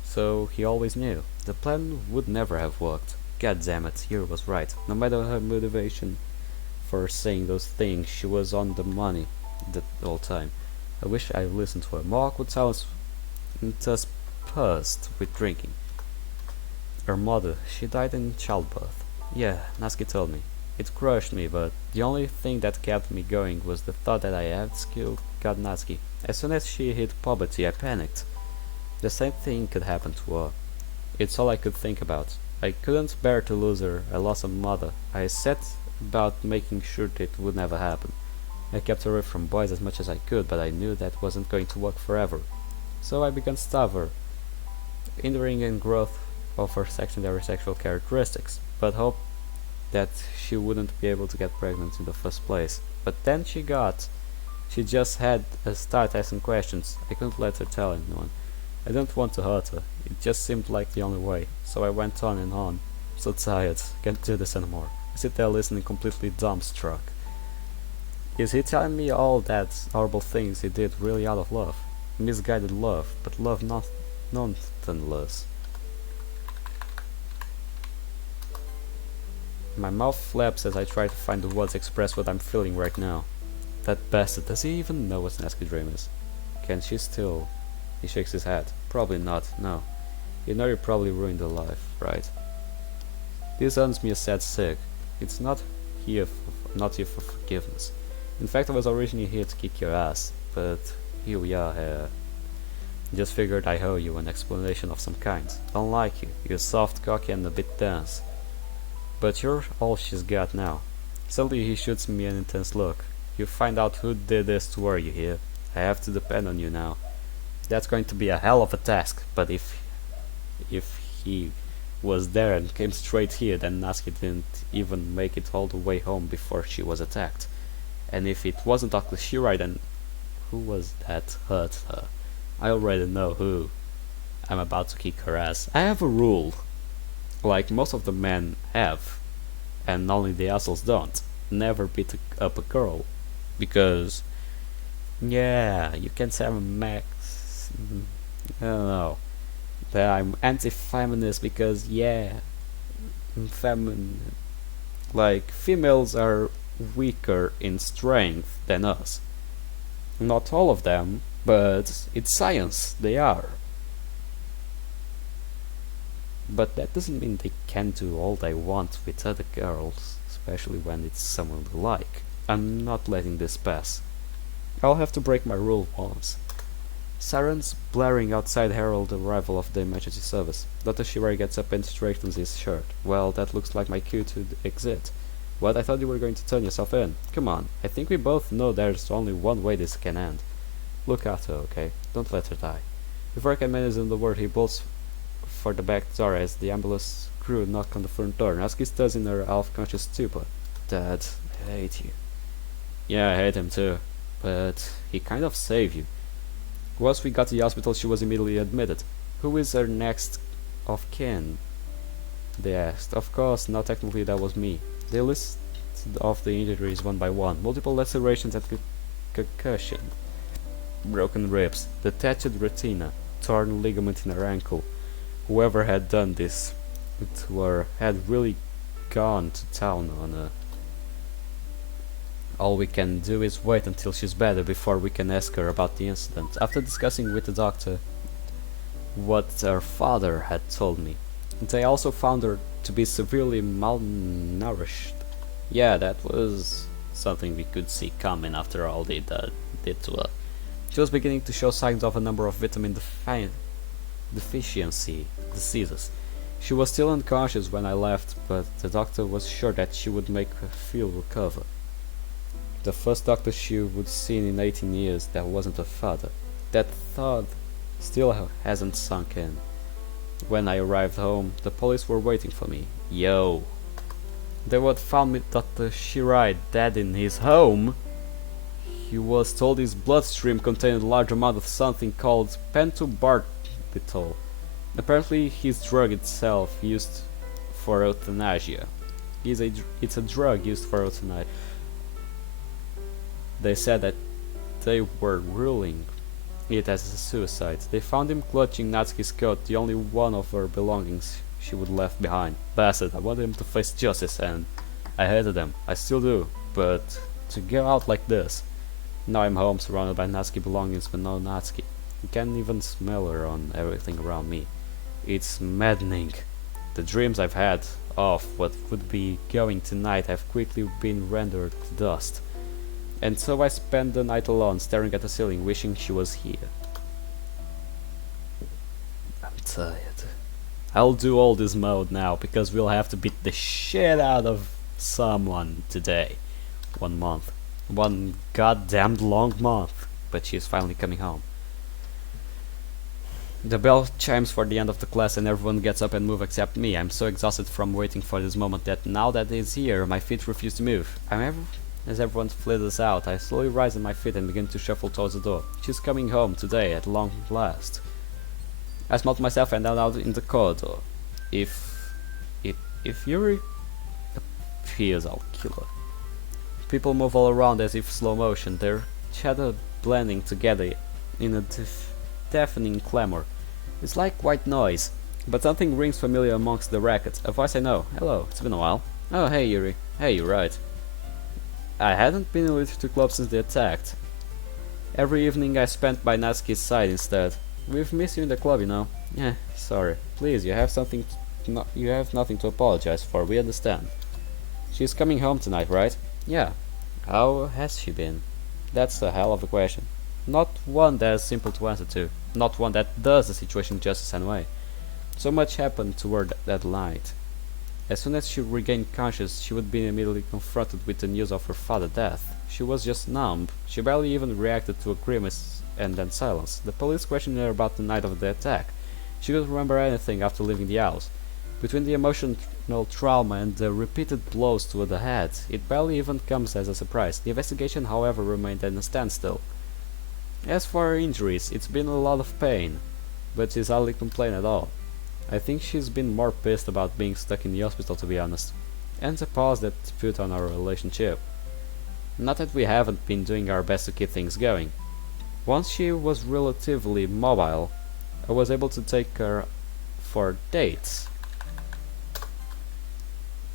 So he always knew. The plan would never have worked. God damn it, Yuri was right. No matter her motivation for saying those things, she was on the money the whole time. I wish I listened to her. More awkward silence interspersed with drinking. Her mother, she died in childbirth. Yeah, Natsuki told me. It crushed me, but the only thing that kept me going was the thought that I had skilled God Natsuki. As soon as she hit puberty, I panicked. The same thing could happen to her. It's all I could think about. I couldn't bear to lose her. I lost a mother. I set about making sure that it would never happen. I kept her away from boys as much as I could, but I knew that wasn't going to work forever. So I began to starve her, hindering in growth of her secondary sexual characteristics, but hoped that she wouldn't be able to get pregnant in the first place. But then she just had to start asking questions. I couldn't let her tell anyone. I didn't want to hurt her. It just seemed like the only way. So I went on and on. I'm so tired. Can't do this anymore. I sit there listening, completely dumbstruck. Is he telling me all that horrible things he did really out of love? Misguided love, but love not nonetheless. My mouth flaps as I try to find the words to express what I'm feeling right now. That bastard, does he even know what Natsuki dream is? Can she still? He shakes his head. Probably not, no. You know you probably ruined her life, right? This earns me a sad sick. It's not not here for forgiveness. In fact, I was originally here to kick your ass, but here we are. Just figured I owe you an explanation of some kind. Unlike you, you're soft, cocky, and a bit dense. But you're all she's got now. Suddenly he shoots me an intense look. You find out who did this to her, you hear? I have to depend on you now. That's going to be a hell of a task, but if he was there and came straight here, then Natsuki didn't even make it all the way home before she was attacked. And if it wasn't Dr. Shirai, then who was that hurt her? I already know who. I'm about to kick her ass. I have a rule, like most of the men have, and only the assholes don't. Never beat up a girl, because yeah, you can say I'm a max. I don't know. That I'm anti-feminist because yeah, like females are weaker in strength than us. Not all of them, but it's science, they are. But that doesn't mean they can do all they want with other girls, especially when it's someone they like. I'm not letting this pass. I'll have to break my rule once. Sirens blaring outside herald the arrival of the emergency service. Dr. Shirai gets up and straightens his shirt. Well, that looks like my cue to exit. What? I thought you were going to turn yourself in. Come on, I think we both know there's only one way this can end. Look after her, okay? Don't let her die. Before I can manage the word, he bolts for the back door as the ambulance crew knock on the front door. Natsuki stands in her half-conscious stupor. Dad, I hate you. Yeah, I hate him too. But he kind of saved you. Once we got to the hospital, she was immediately admitted. Who is her next of kin? They asked. Of course, now technically that was me. They listed off the injuries one by one. Multiple lacerations and concussion. Broken ribs, detached retina, torn ligament in her ankle. Whoever had done this to her had really gone to town on her. All we can do is wait until she's better before we can ask her about the incident. After discussing with the doctor what her father had told me, they also found her to be severely malnourished. Yeah, that was something we could see coming after all they did to her. She was beginning to show signs of a number of vitamin deficiency diseases. She was still unconscious when I left, but the doctor was sure that she would make her feel recover. The first doctor she would see in 18 years that wasn't her father. That thought still hasn't sunk in. When I arrived home, the police were waiting for me. Yo! They would found me Dr. Shirai dead in his home. He was told his bloodstream contained a large amount of something called pentobarbital. Apparently his drug itself used for euthanasia. It's a drug used for euthanasia. They said that they were ruling it as a suicide. They found him clutching Natsuki's coat, the only one of her belongings she would left behind. Bastard, I wanted him to face justice and I hated him. I still do, but to go out like this. Now I'm home surrounded by Natsuki belongings but no Natsuki. You can't even smell her on everything around me. It's maddening. The dreams I've had of what would be going tonight have quickly been rendered to dust. And so I spent the night alone, staring at the ceiling, wishing she was here. I'm tired. I'll do all this mode now, because we'll have to beat the shit out of someone today. 1 month. 1 goddamned long month. But she's finally coming home. The bell chimes for the end of the class and everyone gets up and moves except me. I'm so exhausted from waiting for this moment that now that it's here, my feet refuse to move. As everyone flitters out, I slowly rise on my feet and begin to shuffle towards the door. She's coming home today, at long last. I smell to myself and then out in the corridor. If Yuri appears, I'll kill her. People move all around as if slow motion, their chatter blending together in a deafening clamor. It's like white noise, but something rings familiar amongst the racket. A voice I know. Hello, it's been a while. Oh, hey Yuri. Hey, you're right. I hadn't been with the club since they attacked. Every evening I spent by Natsuki's side instead. We've missed you in the club, you know. Yeah, sorry. Please, you have nothing to apologize for, we understand. She's coming home tonight, right? Yeah. How has she been? That's a hell of a question. Not one that's simple to answer to. Not one that does the situation justice anyway. So much happened toward that night. As soon as she regained conscious, she would be immediately confronted with the news of her father's death. She was just numb. She barely even reacted to a grimace and then silence. The police questioned her about the night of the attack. She couldn't remember anything after leaving the house. Between the emotional trauma and the repeated blows to the head, it barely even comes as a surprise. The investigation, however, remained at a standstill. As for her injuries, it's been a lot of pain, but she's hardly complained at all. I think she's been more pissed about being stuck in the hospital, to be honest, and the pause that put on our relationship. Not that we haven't been doing our best to keep things going. Once she was relatively mobile, I was able to take her for dates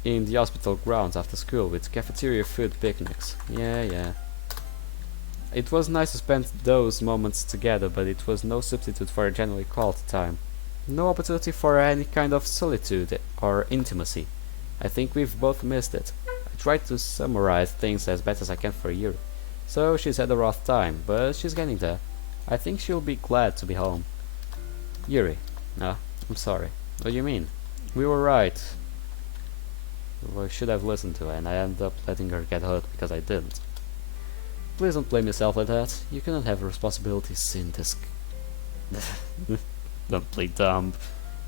in the hospital grounds after school with cafeteria food picnics. Yeah. It was nice to spend those moments together, but it was no substitute for a genuinely quality time. No opportunity for any kind of solitude or intimacy. I think we've both missed it. I tried to summarize things as best as I can for Yuri. So she's had a rough time, but she's getting there. I think she'll be glad to be home. Yuri. No, I'm sorry. What do you mean? We were right. I should have listened to her, and I ended up letting her get hurt because I didn't. Please don't blame yourself like that. You cannot have responsibilities in this. Don't play dumb.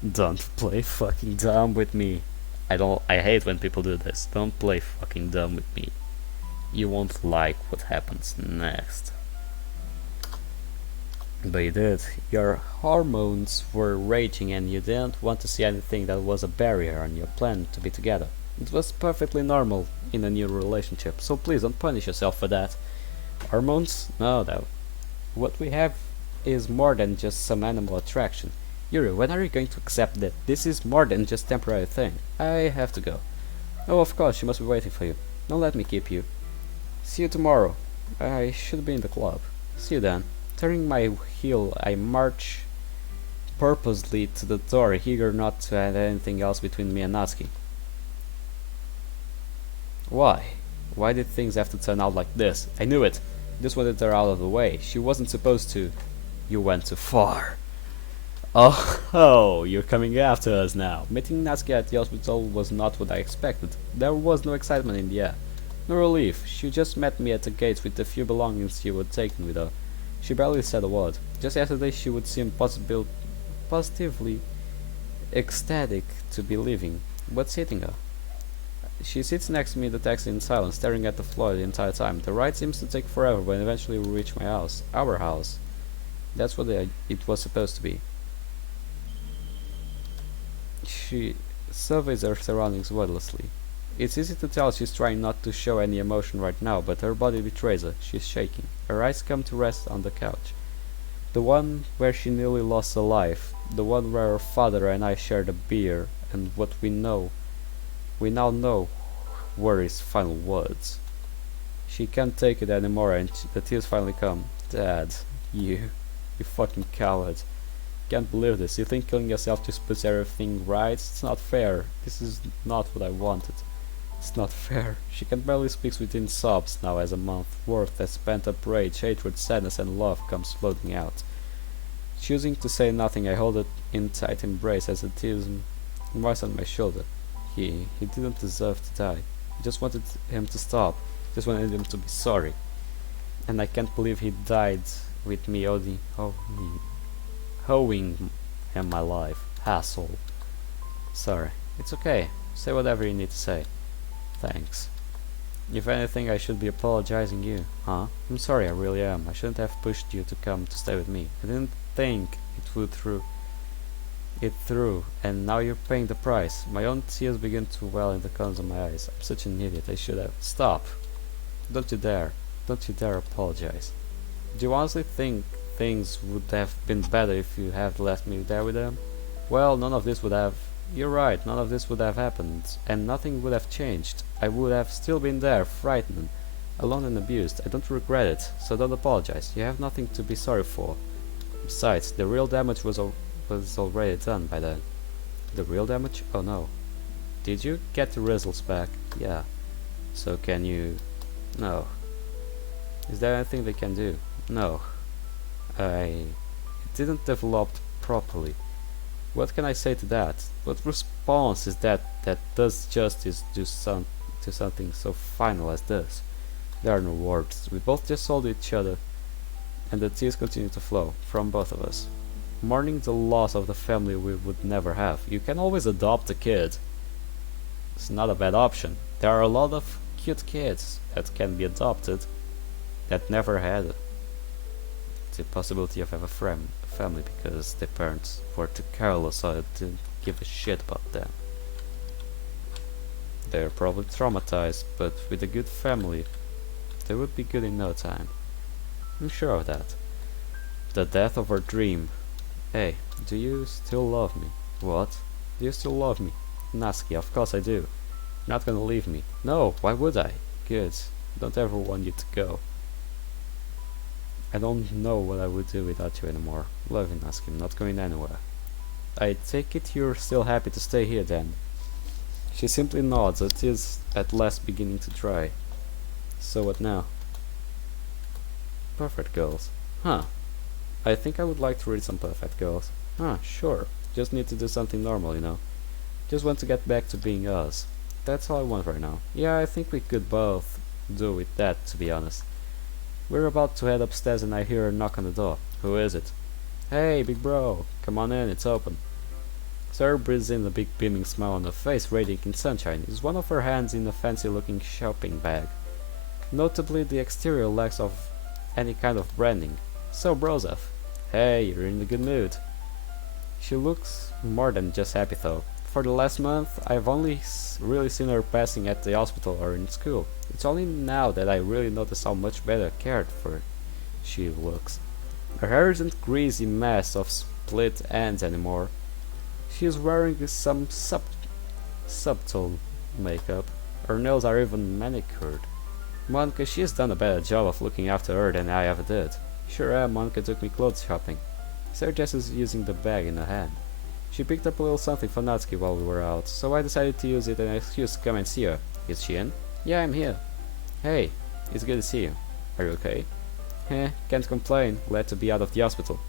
Don't play fucking dumb with me. I hate when people do this. Don't play fucking dumb with me. You won't like what happens next. But you did. Your hormones were raging and you didn't want to see anything that was a barrier on your plan to be together. It was perfectly normal in a new relationship, so please don't punish yourself for that. Hormones? No. What we have is more than just some animal attraction. Yuri, when are you going to accept that this is more than just a temporary thing? I have to go. Oh, of course, she must be waiting for you. Don't let me keep you. See you tomorrow. I should be in the club. See you then. Turning my heel, I march purposely to the door, eager not to add anything else between me and Natsuki. Why? Why did things have to turn out like this? I knew it. Just wanted her out of the way. She wasn't supposed to. You went too far. Oh, you're coming after us now. Meeting Natsuki at the hospital was not what I expected. There was no excitement in the air. No relief. She just met me at the gates with the few belongings she would take with her. She barely said a word. Just yesterday she would seem positively ecstatic to be leaving. What's hitting her? She sits next to me in the taxi in silence, staring at the floor the entire time. The ride seems to take forever, but eventually we reach my house. Our house. That's what it was supposed to be. She surveys her surroundings wordlessly. It's easy to tell she's trying not to show any emotion right now, but her body betrays her. She's shaking. Her eyes come to rest on the couch. The one where she nearly lost her life. The one where her father and I shared a beer, and what we now know were his final words. She can't take it anymore, and the tears finally come. Dad, you fucking coward. Can't believe this. You think killing yourself just puts everything right? It's not fair. This is not what I wanted. It's not fair. She can barely speak within sobs now as a month worth of pent up rage, hatred, sadness and love comes floating out. Choosing to say nothing, I hold it in tight embrace as the tears moisten my shoulder. He didn't deserve to die. I just wanted him to stop. Just wanted him to be sorry. And I can't believe he died with me owing him my life. Asshole. Sorry. It's okay. Say whatever you need to say. Thanks. If anything, I should be apologizing you. Huh? I'm sorry, I really am. I shouldn't have pushed you to come to stay with me. I didn't think it would through, and now you're paying the price. My own tears begin to well in the corners of my eyes. I'm such an idiot. I should have. Stop. Don't you dare. Don't you dare apologize. Do you honestly think things would have been better if you had left me there with them? Well, none of this would have. You're right, none of this would have happened, and nothing would have changed. I would have still been there, frightened, alone and abused. I don't regret it, so don't apologize. You have nothing to be sorry for. Besides, the real damage was already done by then. The real damage? Oh no. Did you get the results back? Yeah. So can you... No. Is there anything they can do? No. It didn't develop properly. What can I say to that? What response is that does justice to something so final as this? There are no words. We both just hold each other, and the tears continue to flow from both of us, mourning the loss of the family we would never have. You can always adopt a kid. It's not a bad option. There are a lot of cute kids that can be adopted that never had the possibility of having a family because their parents were too careless or didn't give a shit about them. They're probably traumatized, but with a good family, they would be good in no time. I'm sure of that. The death of our dream. Hey, do you still love me? What? Do you still love me? Natsuki, of course I do. You're not gonna leave me. No, why would I? Good. Don't ever want you to go. I don't know what I would do without you anymore. Love you, Natsuki. I'm not going anywhere. I take it you're still happy to stay here then. She simply nods. It is at last beginning to dry. So what now? Perfect Girls. Huh. I think I would like to read some Perfect Girls. Huh, sure. Just need to do something normal, you know. Just want to get back to being us. That's all I want right now. Yeah, I think we could both do with that, to be honest. We're about to head upstairs and I hear a knock on the door. Who is it? Hey, big bro. Come on in, it's open. Sarah breathes in, a big beaming smile on her face, radiating sunshine. Is one of her hands in a fancy-looking shopping bag. Notably, the exterior lacks of any kind of branding. So, Brozef. Hey, you're in a good mood. She looks more than just happy though. For the last month, I've only really seen her passing at the hospital or in school. It's only now that I really notice how much better cared for she looks. Her hair isn't greasy mess of split ends anymore. She is wearing some subtle makeup. Her nails are even manicured. Monica, she has done a better job of looking after her than I ever did. Sure, Monica took me clothes shopping. Sarah Jess is using the bag in her hand. She picked up a little something for Natsuki while we were out, so I decided to use it as an excuse to come and see her. Is she in? Yeah, I'm here. Hey, it's good to see you. Are you okay? Heh, can't complain. Glad to be out of the hospital.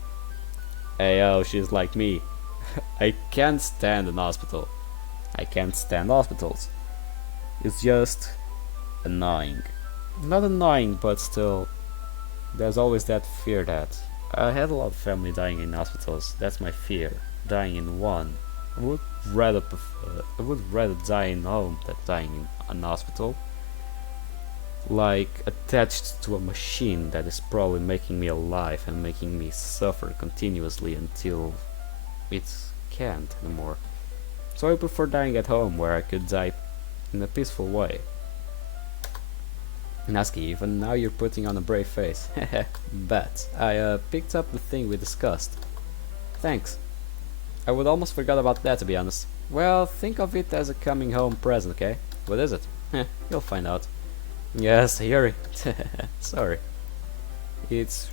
Ayo, she's like me. I can't stand an hospital. I can't stand hospitals. It's just annoying. Not annoying, but still, there's always that fear that I had a lot of family dying in hospitals. That's my fear. Dying in one. I would rather die in home than dying in an hospital. Like attached to a machine that is probably making me alive and making me suffer continuously until it can't anymore. So I prefer dying at home where I could die in a peaceful way. Natsuki, even now you're putting on a brave face. Heh, bet. I picked up the thing we discussed. Thanks. I would almost forgot about that, to be honest. Well, think of it as a coming home present, okay? What is it? Heh, you'll find out. Yes, Yuri. Sorry. It's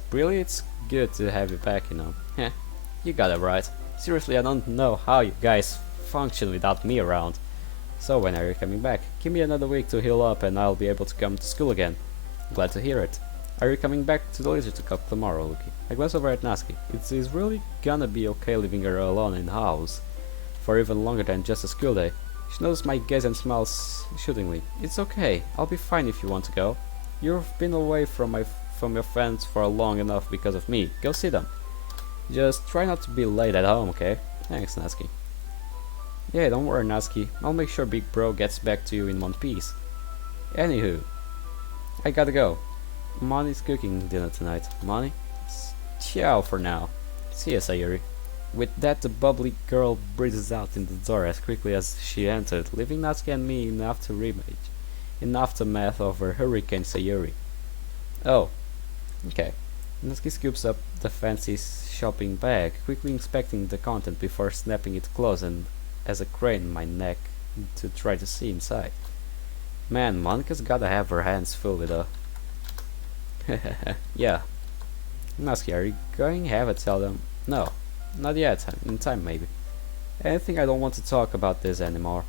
good to have you back, you know. Heh, you got it right. Seriously, I don't know how you guys function without me around. So when are you coming back? Give me another week to heal up and I'll be able to come to school again. Glad to hear it. Are you coming back to the Leisure Cup tomorrow, Luki? I glance over at Natsuki. Is really gonna be okay leaving her alone in the house for even longer than just a school day. She notices my gaze and smiles shootingly. It's okay. I'll be fine if you want to go. You've been away from your friends for long enough because of me. Go see them. Just try not to be late at home, okay? Thanks, Natsuki. Yeah, don't worry, Natsuki. I'll make sure Big Bro gets back to you in one piece. Anywho, I gotta go. Moni's cooking dinner tonight. Moni? Ciao for now. See ya, Sayuri. With that, the bubbly girl breezes out in the door as quickly as she entered, leaving Natsuki and me in aftermath of her Hurricane Sayuri. Oh, okay. Natsuki scoops up the fancy shopping bag, quickly inspecting the content before snapping it closed and as a crane in my neck to try to see inside. Man, Monica's gotta have her hands full with her. Yeah. Natsuki, are you going? Have it, tell them. No, not yet. In time, maybe. I think I don't want to talk about this anymore.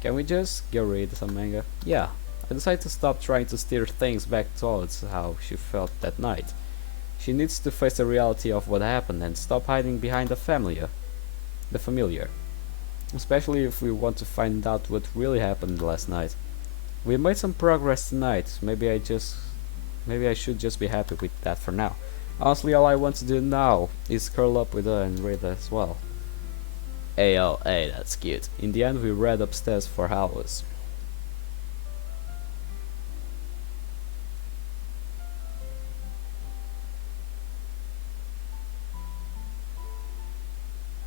Can we just go read some manga? Yeah. I decided to stop trying to steer things back towards how she felt that night. She needs to face the reality of what happened and stop hiding behind the familiar. The familiar. Especially if we want to find out what really happened last night. We made some progress tonight. Maybe I should just be happy with that for now. Honestly, all I want to do now is curl up with her and read as well. Hey, that's cute. In the end, we read upstairs for hours.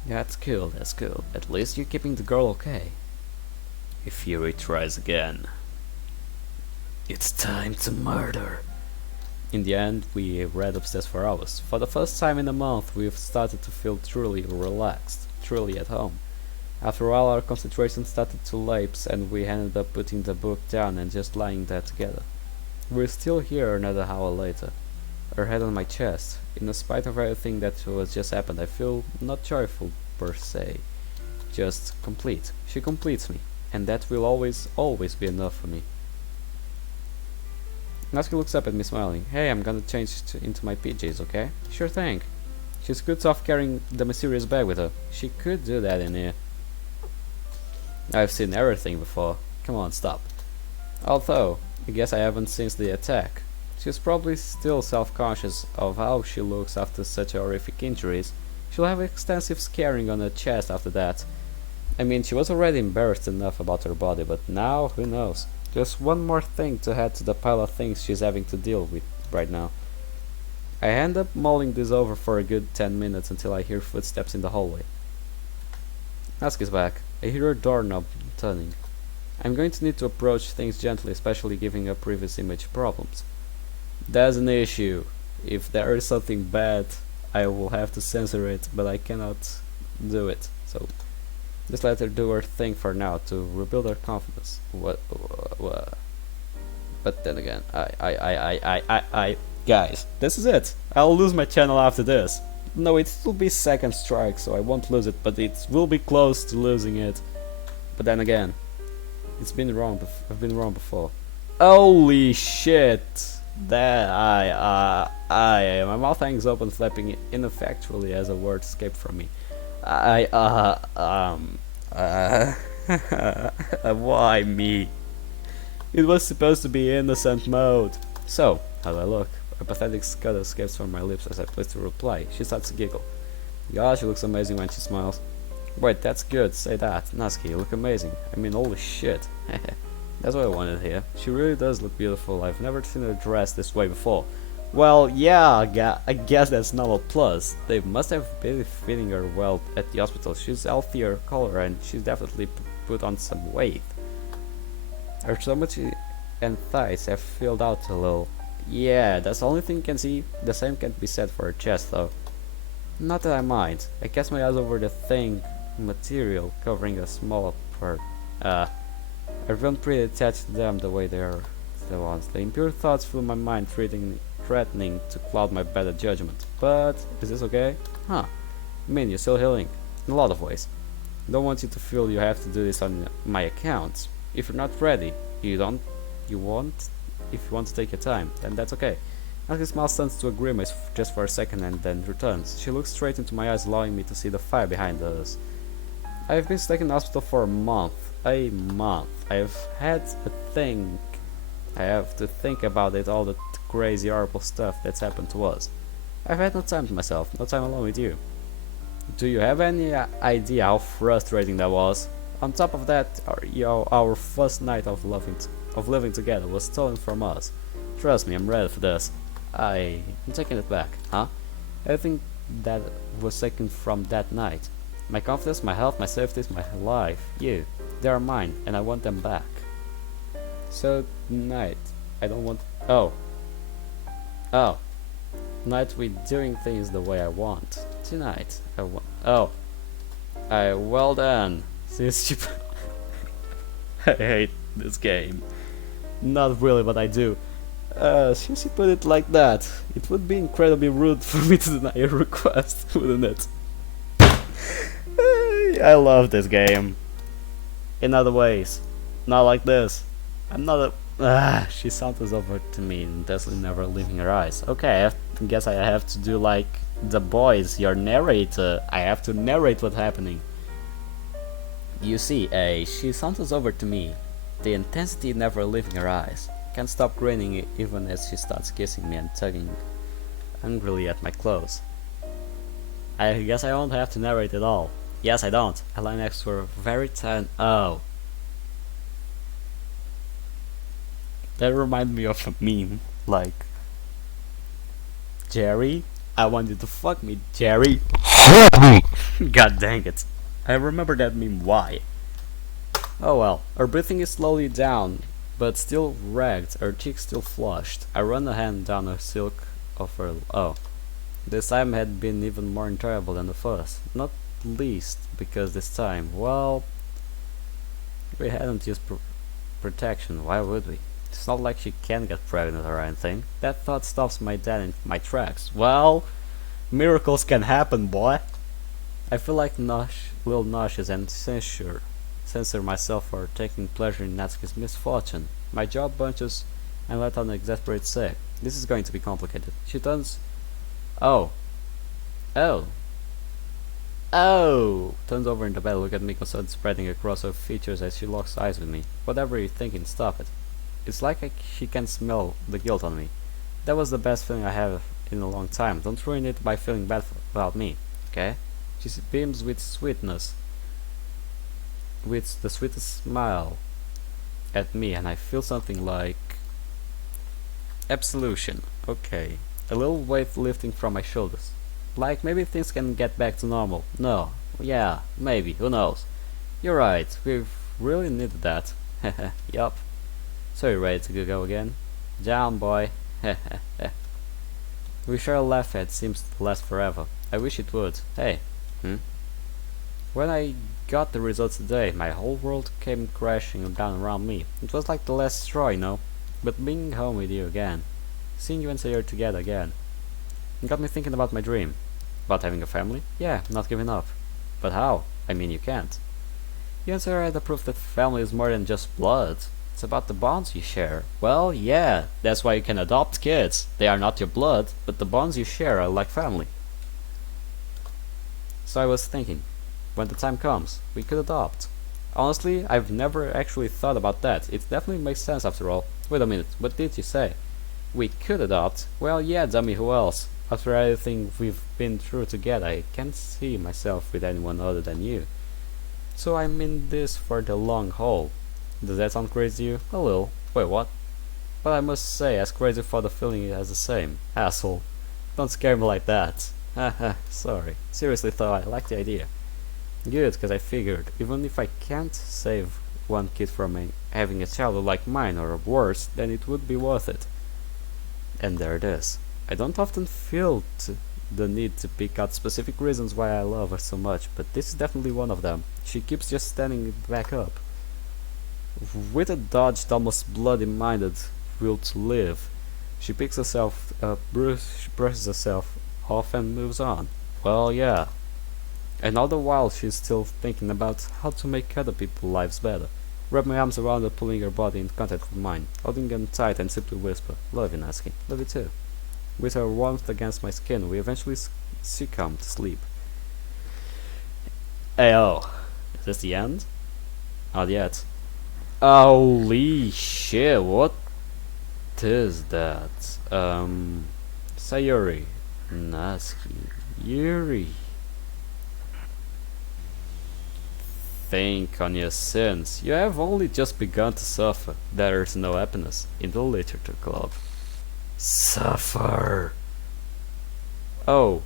That's cool, that's cool. At least you're keeping the girl okay. If Fury tries again, it's time to murder. In the end, we read upstairs for hours. For the first time in a month, we've started to feel truly relaxed, truly at home. After a while, our concentration started to lapse, and we ended up putting the book down and just lying there together. We're still here another hour later. Her head on my chest. In spite of everything that was just happened, I feel not joyful per se, just complete. She completes me, and that will always be enough for me. Natsuki looks up at me smiling. Hey, I'm gonna change into my PJs, okay? Sure thing. She scoots off carrying the mysterious bag with her. She could do that in here. I've seen everything before. Come on, stop. Although, I guess I haven't since the attack. She's probably still self-conscious of how she looks after such horrific injuries. She'll have extensive scarring on her chest after that. I mean, she was already embarrassed enough about her body, but now, who knows? Just one more thing to add to the pile of things she's having to deal with right now. I end up mulling this over for a good 10 minutes until I hear footsteps in the hallway. Natsuki's back. I hear her doorknob turning. I'm going to need to approach things gently, especially giving her previous image problems. There's an issue. If there is something bad, I will have to censor it, but I cannot do it. So just let her do her thing for now to rebuild her confidence. What? But then again, guys, this is it. I'll lose my channel after this. No, it will be second strike, so I won't lose it, but it will be close to losing it. But then again, I've been wrong before. Holy shit! That my mouth hangs open, flapping ineffectually as a word escaped from me. Why me? It was supposed to be innocent mode. So, how do I look? A pathetic scutter escapes from my lips as I place the reply. She starts to giggle. God, she looks amazing when she smiles. Wait, that's good, say that. Natsuki, you look amazing. I mean, holy shit. That's what I wanted here. She really does look beautiful. I've never seen her dressed this way before. Well, yeah, I guess that's not a plus. They must have been fitting her well at the hospital. She's healthier color and she's definitely put on some weight. Her stomach and thighs have filled out a little. Yeah, that's the only thing you can see. The same can't be said for her chest though. Not that I mind. I cast my eyes over the thing material covering a small part. I've been pretty attached to them the way they are the ones. The impure thoughts fill my mind, threatening to cloud my better judgment. But is this okay? Huh. I mean, you're still healing. In a lot of ways. I don't want you to feel you have to do this on my account. If you're not ready, if you want to take your time, then that's okay. Natsuki's smile turns to a grimace just for a second and then returns. She looks straight into my eyes, allowing me to see the fire behind hers. I've been stuck in the hospital for a month. I've had a think. I have to think about it, all the crazy, horrible stuff that's happened to us. I've had no time to myself, no time alone with you. Do you have any idea how frustrating that was? On top of that, our first night of living together was stolen from us. Trust me, I'm ready for this. I'm taking it back, huh? Everything that was taken from that night. My confidence, my health, my safety, my life, you. They are mine, and I want them back. So, tonight, I don't want... Oh. Tonight we're doing things the way I want. Tonight, I want... Oh. Well done. Since you... I hate this game. Not really, but I do. Since you put it like that, it would be incredibly rude for me to deny your request, wouldn't it? I love this game. In other ways. Not like this. I'm not a She saunters over to me, intensely never leaving her eyes. Okay, guess I have to do like the boys, your narrator. I have to narrate what's happening. You see, she saunters over to me, the intensity never leaving her eyes. Can't stop grinning even as she starts kissing me and tugging angrily at my clothes. I guess I won't have to narrate it all. Yes, I don't. I lie next to her very tiny. Oh. That reminds me of a meme, like, Jerry, I want you to fuck me, Jerry. God dang it. I remember that meme, why? Oh well, her breathing is slowly down, but still ragged, her cheeks still flushed. I run a hand down her silk of her. Oh. This time had been even more enjoyable than the first. Not least because this time, well, we hadn't used protection, why would we? It's not like she can get pregnant or anything. That thought stops my dad in my tracks. Well, miracles can happen, boy. I feel like little nauseous and censor myself for taking pleasure in Natsuki's misfortune. My jaw bunches and let out an exasperated sigh. This is going to be complicated. She turns. Oh. Oh. Oh! Turns over in the bed, look at me, concern spreading across her features as she locks eyes with me. Whatever you're thinking, stop it. It's like she can smell the guilt on me. That was the best feeling I have in a long time. Don't ruin it by feeling bad about me, okay? She beams with sweetness, with the sweetest smile at me, and I feel something like absolution. Okay, a little weight lifting from my shoulders. Like maybe things can get back to normal. No, yeah, maybe, who knows? You're right, we've really needed that. Yup. So you ready to go again? Down, boy. We share a laugh that seems to last forever. I wish it would. Hey. When I got the results today, my whole world came crashing down around me. It was like the last straw, you know. But being home with you again, seeing you and Sayori together again, it got me thinking about my dream. About having a family? Yeah, not giving up. But how? I mean, you can't. You and Sayori had the proof that family is more than just blood. It's about the bonds you share. Well, yeah, that's why you can adopt kids. They are not your blood, but the bonds you share are like family. So I was thinking, when the time comes, we could adopt. Honestly, I've never actually thought about that. It definitely makes sense after all. Wait a minute, what did you say? We could adopt? Well, yeah, dummy, who else? After everything we've been through together, I can't see myself with anyone other than you. So I'm in this for the long haul. Does that sound crazy to you? A little. Wait, what? But I must say, as crazy for the feeling as the same. Asshole. Don't scare me like that. Haha, sorry. Seriously though, I like the idea. Good, cause I figured, even if I can't save one kid from having a childhood like mine or worse, then it would be worth it. And there it is. I don't often feel the need to pick out specific reasons why I love her so much, but this is definitely one of them. She keeps just standing back up. With a dodged, almost bloody-minded will to live, she picks herself up, brushes herself off and moves on. Well, yeah. And all the while she's still thinking about how to make other people's lives better. Wrap my arms around her, pulling her body in contact with mine, holding them tight and simply whisper, "Love you, Natsuki. Love you too." With her warmth against my skin, we eventually succumb to sleep. Ayo. Is this the end? Not yet. Holy shit, what is that? Sayori, Natsuki, Yuri. Think on your sins. You have only just begun to suffer. There is no happiness in the literature club. Suffer. Oh.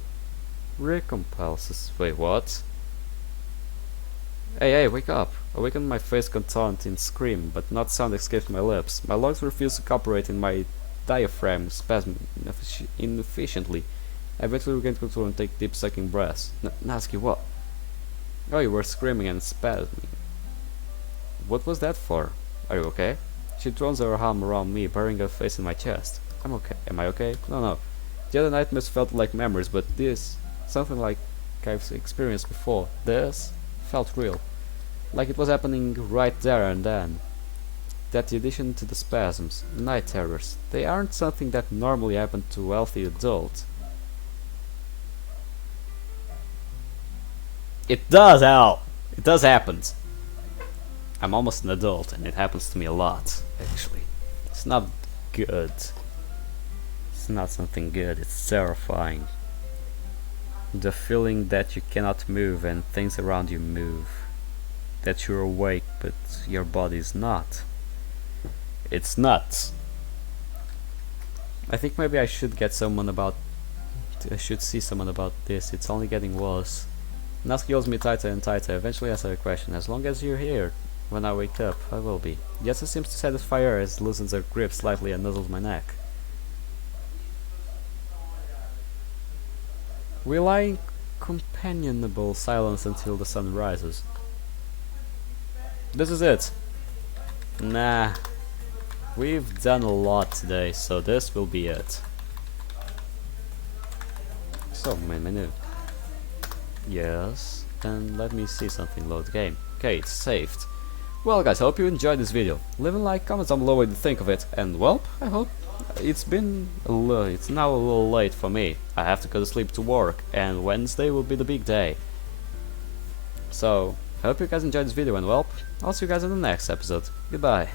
Recompulses. Wait, what? Hey, wake up. Awaken my face contorted in scream, but not sound escapes my lips. My lungs refuse to cooperate in my diaphragm spasm inefficiently. I eventually regain control and take deep sucking breaths. Natsuki, what? Oh, you were screaming and spasming. What was that for? Are you okay? She throws her arm around me, burying her face in my chest. I'm okay. Am I okay? No. The other nightmares felt like memories, but this, something like I've experienced before, this felt real. Like it was happening right there and then. that the addition to the spasms, night terrors, they aren't something that normally happen to a healthy adult. It does, Al! It does happen. I'm almost an adult and it happens to me a lot, actually. It's not good. It's not something good, it's terrifying. The feeling that you cannot move and things around you move. That you're awake but your body's not. It's nuts. I think maybe I should get someone about... I should see someone about this, it's only getting worse. Nask yells me tighter and tighter, eventually asks her a question. As long as you're here, when I wake up, I will be. The answer seems to satisfy her as loosens her grip slightly and nuzzles my neck. We lie in companionable silence until the sun rises. This is it. Nah. We've done a lot today, so this will be it. So, main menu. Yes, and let me see something load game. Okay, it's saved. Well guys, I hope you enjoyed this video. Leave a like, comment down below what you think of it, and well, I hope it's now a little late for me. I have to go to sleep to work, and Wednesday will be the big day. So, I hope you guys enjoyed this video, and well, I'll see you guys in the next episode. Goodbye.